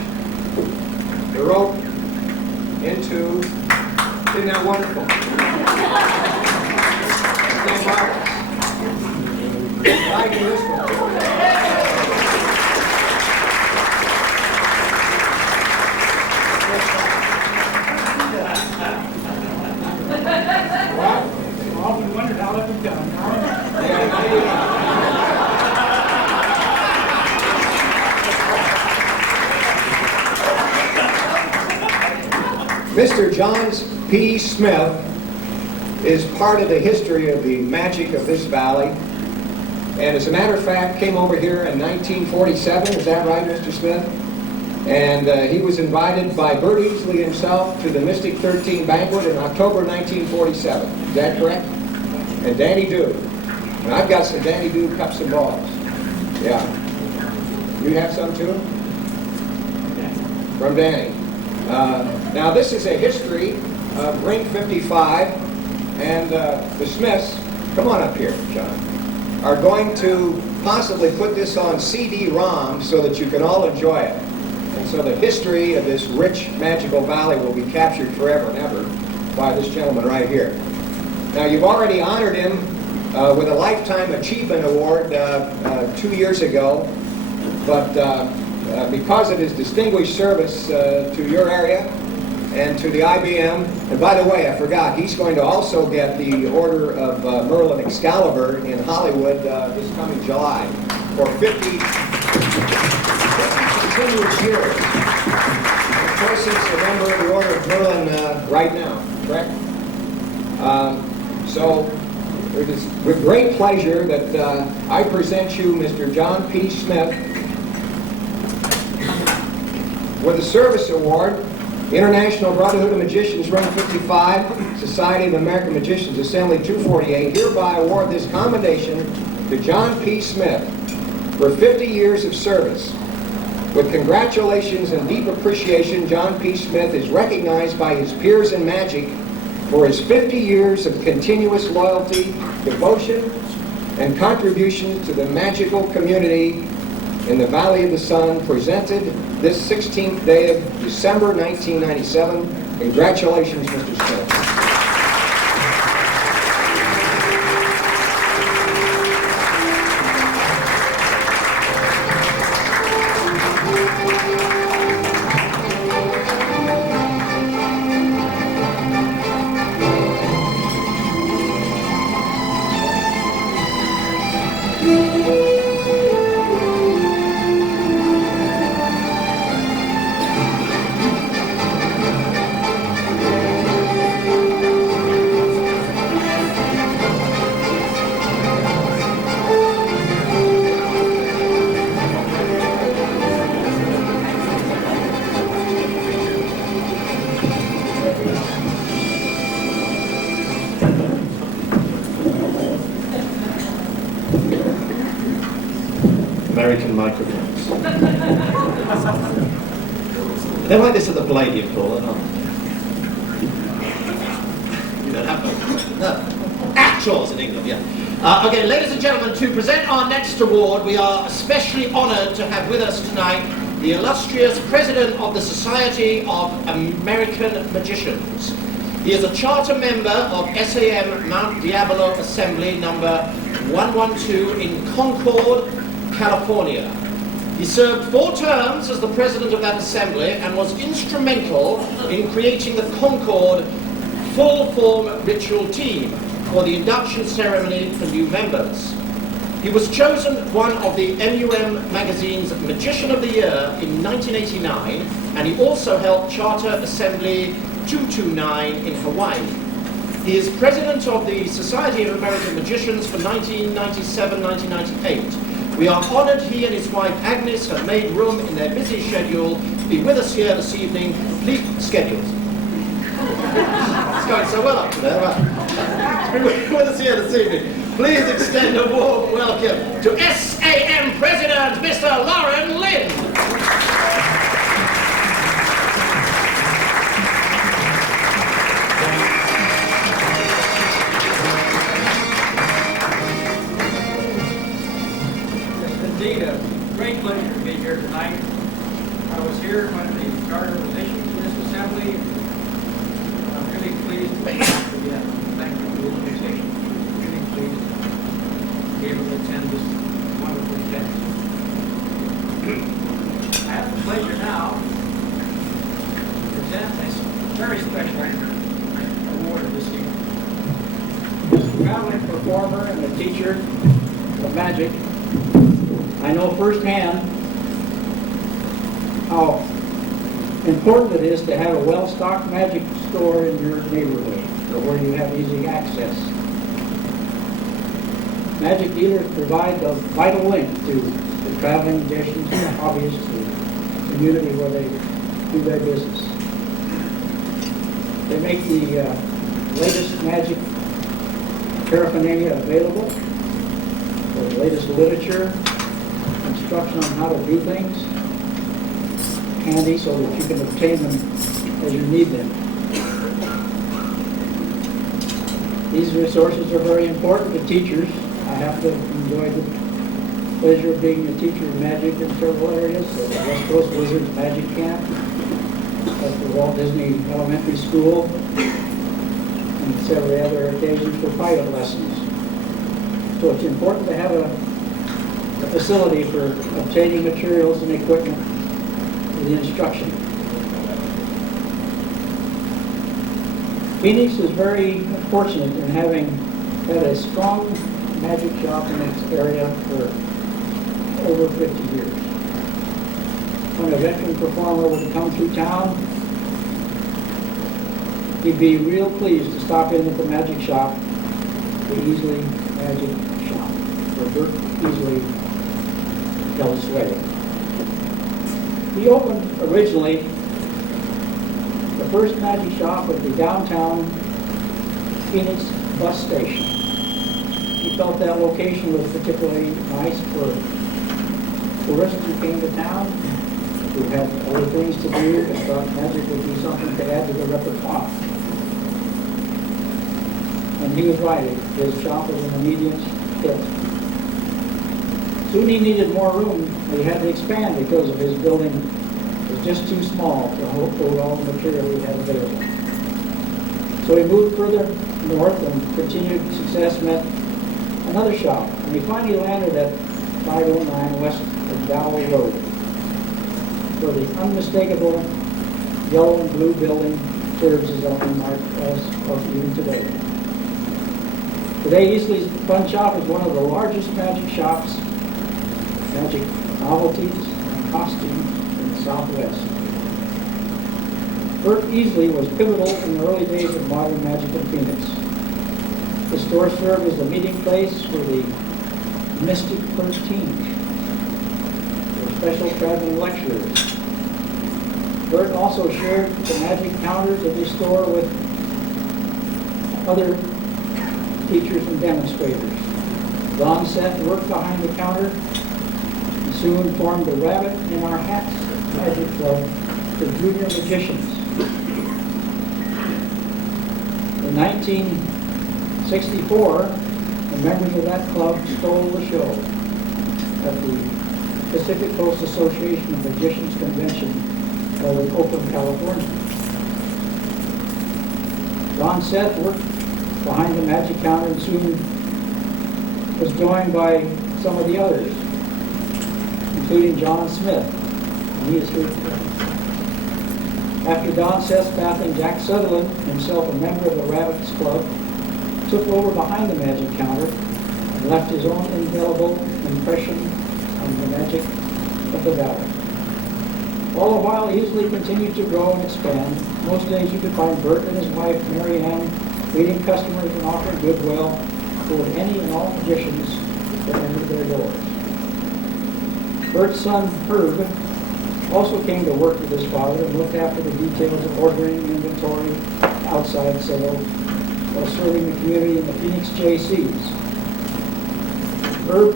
the rope into, isn't that wonderful? Isn't that marvelous? I do this one. What? I've often wondered how that was done. Mr. John P. Smith is part of the history of the magic of this valley. And as a matter of fact, came over here in 1947. Is that right, Mr. Smith? And he was invited by Bert Easley himself to the Mystic 13 Banquet in October 1947. Is that correct? And Danny Dew. And I've got some Danny Dew cups and balls. Yeah. You have some too? From Danny. Now this is a history of Ring 55, and the Smiths, come on up here, John, are going to possibly put this on CD-ROM so that you can all enjoy it. And so the history of this rich, magical valley will be captured forever and ever by this gentleman right here. Now you've already honored him with a Lifetime Achievement Award 2 years ago, but because of his distinguished service to your area and to the IBM, and by the way, I forgot, he's going to also get the Order of Merlin Excalibur in Hollywood this coming July for 50 continuous years. Of course, he's a member of the Order of Merlin right now, correct? So, it is with great pleasure that I present you Mr. John P. Smith with a Service Award, International Brotherhood of Magicians, Ring 55, Society of American Magicians, Assembly 248, hereby award this commendation to John P. Smith for 50 years of service. With congratulations and deep appreciation, John P. Smith is recognized by his peers in magic for his 50 years of continuous loyalty, devotion, and contributions to the magical community in the Valley of the Sun, presented this 16th day of December 1997. Congratulations, Mr. Smith. American microphones. They're like this at the Blade, you call it, aren't they? You don't have no actuals in England, yeah. Okay, ladies and gentlemen, to present our next award, we are especially honoured to have with us tonight the the illustrious President of the Society of American Magicians. He is a charter member of SAM Mount Diablo Assembly number 112 in Concord, California. He served 4 terms as the president of that assembly and was instrumental in creating the Concord full-form ritual team for the induction ceremony for new members. He was chosen one of the MUM magazine's Magician of the Year in 1989, and he also helped charter Assembly 229 in Hawaii. He is president of the Society of American Magicians for 1997-1998. We are honored he and his wife Agnes have made room in their busy schedule to be with us here this evening. Please, schedules. It's going so well up to there, right? With us here this evening. Please extend a warm welcome to SAM President, Mr. Lauren Lynn. Indeed, a great pleasure to be here tonight. I was here when the charter was issued to this assembly. I'm really pleased to be back again. Thank you for the invitation. Really pleased to be able to attend this wonderful event. I have the pleasure now to present a very special award this evening. As a traveling performer and a teacher of magic, I know firsthand how important it is to have a well-stocked magic store in your neighborhood or where you have easy access. Magic dealers provide the vital link to the traveling magicians and hobbyists, to the community where they do their business. They make the latest magic paraphernalia available, the latest literature, instruction on how to do things, handy so that you can obtain them as you need them. These resources are very important to teachers. I have to enjoy the pleasure of being a teacher of magic in several areas, so the West Coast Wizards Magic Camp, at the Walt Disney Elementary School, and several other occasions for private lessons. So it's important to have a facility for obtaining materials and equipment for the instruction. Phoenix is very fortunate in having had a strong magic shop in its area for over 50 years. When a veteran performer would come through town, he'd be real pleased to stop in at the magic shop, the Easley Magic Shop, where Bert Easley held sway. He opened originally the first magic shop at the downtown Phoenix bus station. He felt that location was particularly nice for tourists who came to town, who had other things to do, and thought magic would be something to add to their repertoire. And he was right. His shop was an immediate hit. Soon he needed more room, but he had to expand because of his building was just too small to hold all the material he had available. So he moved further north, and continued success met another shop, and we finally landed at 509 West of Dowell Road, where the unmistakable yellow and blue building serves as our landmark as of even today. Today, Easley's Fun Shop is one of the largest magic shops, magic novelties, and costumes in the Southwest. Bert Easley was pivotal in the early days of modern magic in Phoenix. The store served as a meeting place for the Mystic 13, for special traveling lecturers. Bert also shared the magic counters of his store with other teachers and demonstrators. Don Seth worked behind the counter and soon formed the Rabbit in Our Hats Magic Club for junior magicians. In 1964, the members of that club stole the show at the Pacific Coast Association of Magicians Convention held in Oakland, California. Ron Seth worked behind the magic counter and soon was joined by some of the others, including John Smith. And he is here today. After Don Seth's passing, Jack Sutherland, himself a member of the Rabbits Club, took over behind the magic counter and left his own indelible impression on the magic of the valley. All the while, Easley continued to grow and expand. Most days you could find Bert and his wife, Mary Ann, greeting customers and offering goodwill toward any and all magicians that entered their doors. Bert's son, Herb, also came to work with his father and looked after the details of ordering, inventory, outside sales, while serving the community in the Phoenix JCs. Herb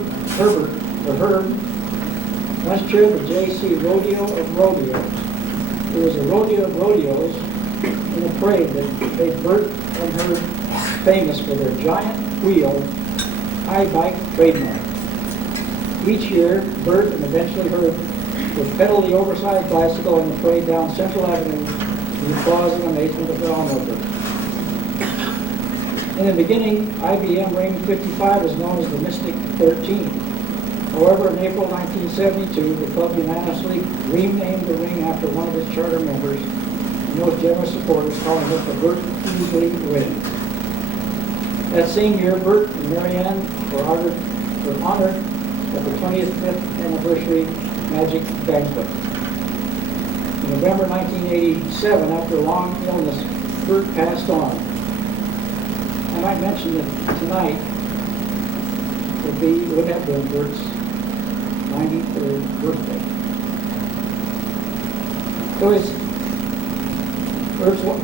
once chaired the JC Rodeo of Rodeos. It was a rodeo of rodeos in a parade that made Bert and Herb famous for their giant wheel high bike trademark. Each year, Bert and eventually Herb would pedal the oversized bicycle in the parade down Central Avenue to the applause and amazement of the onlookers. In the beginning, IBM Ring 55 was known as the Mystic 13. However, in April 1972, the club unanimously renamed the ring after one of its charter members and those generous supporters, calling it the Bert Easley Ring. That same year, Bert and Mary Ann were honored at the 25th anniversary Magic Banquet. In November 1987, after a long illness, Bert passed on. I might mention that tonight would have been Bert's 93rd birthday. So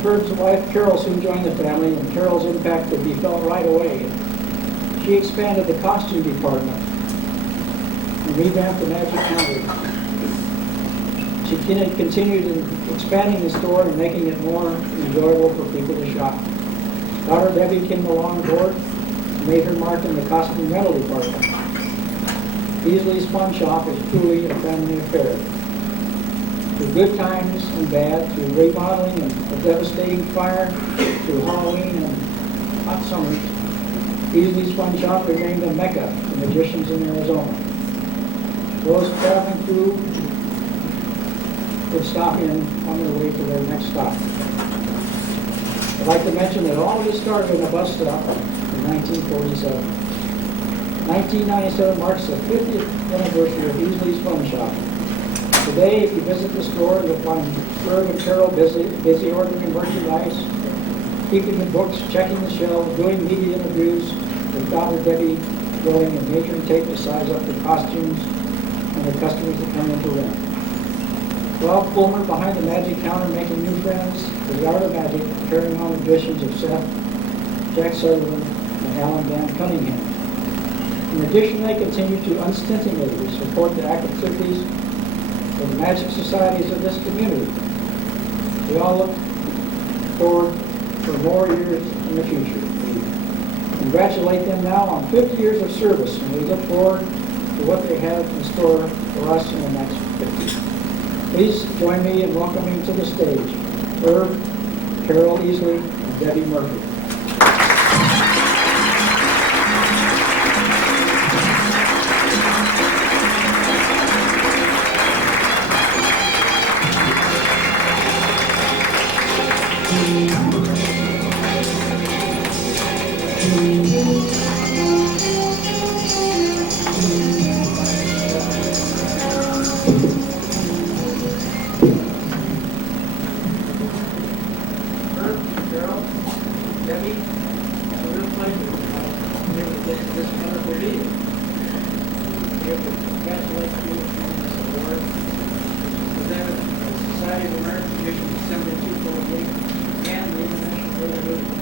Bert's wife, Carol, soon joined the family, and Carol's impact would be felt right away. She expanded the costume department and revamped the magic counter. She continued expanding the store and making it more enjoyable for people to shop. Daughter Debbie came along board and made her mark in the costume rental department. Easley's Fun Shop is truly a family affair. Through good times and bad, through remodeling and a devastating fire, through Halloween and hot summers, Easley's Fun Shop remained a mecca for magicians in Arizona. Those traveling through would stop in on their way to their next stop. I'd like to mention that all of this started in a bus stop in 1947. 1997 marks the 50th anniversary of Easley's Fun Shop. Today, if you visit the store, you'll find Herb and Carol busy ordering merchandise, keeping the books, checking the shelves, doing media interviews, with daughter Debbie going and measuring tape to size up the costumes and the customers that come in to rent. Rob Fulmer behind the magic counter making new friends with the art of magic, carrying on the traditions of Seth, Jack Sutherland, and Alan Van Cunningham. In addition, they continue to unstintingly support the activities of the magic societies of this community. We all look forward for more years in the future. We congratulate them now on 50 years of service, and we look forward to what they have in store for us in the next 50. Please join me in welcoming to the stage Herb, Carol Easley, and Debbie Murphy. Debbie, it's a real pleasure to be able to get this wonderful meeting. We have to congratulate you on this award. Presented by the Society of American Magicians, December 248, and the International Brotherhood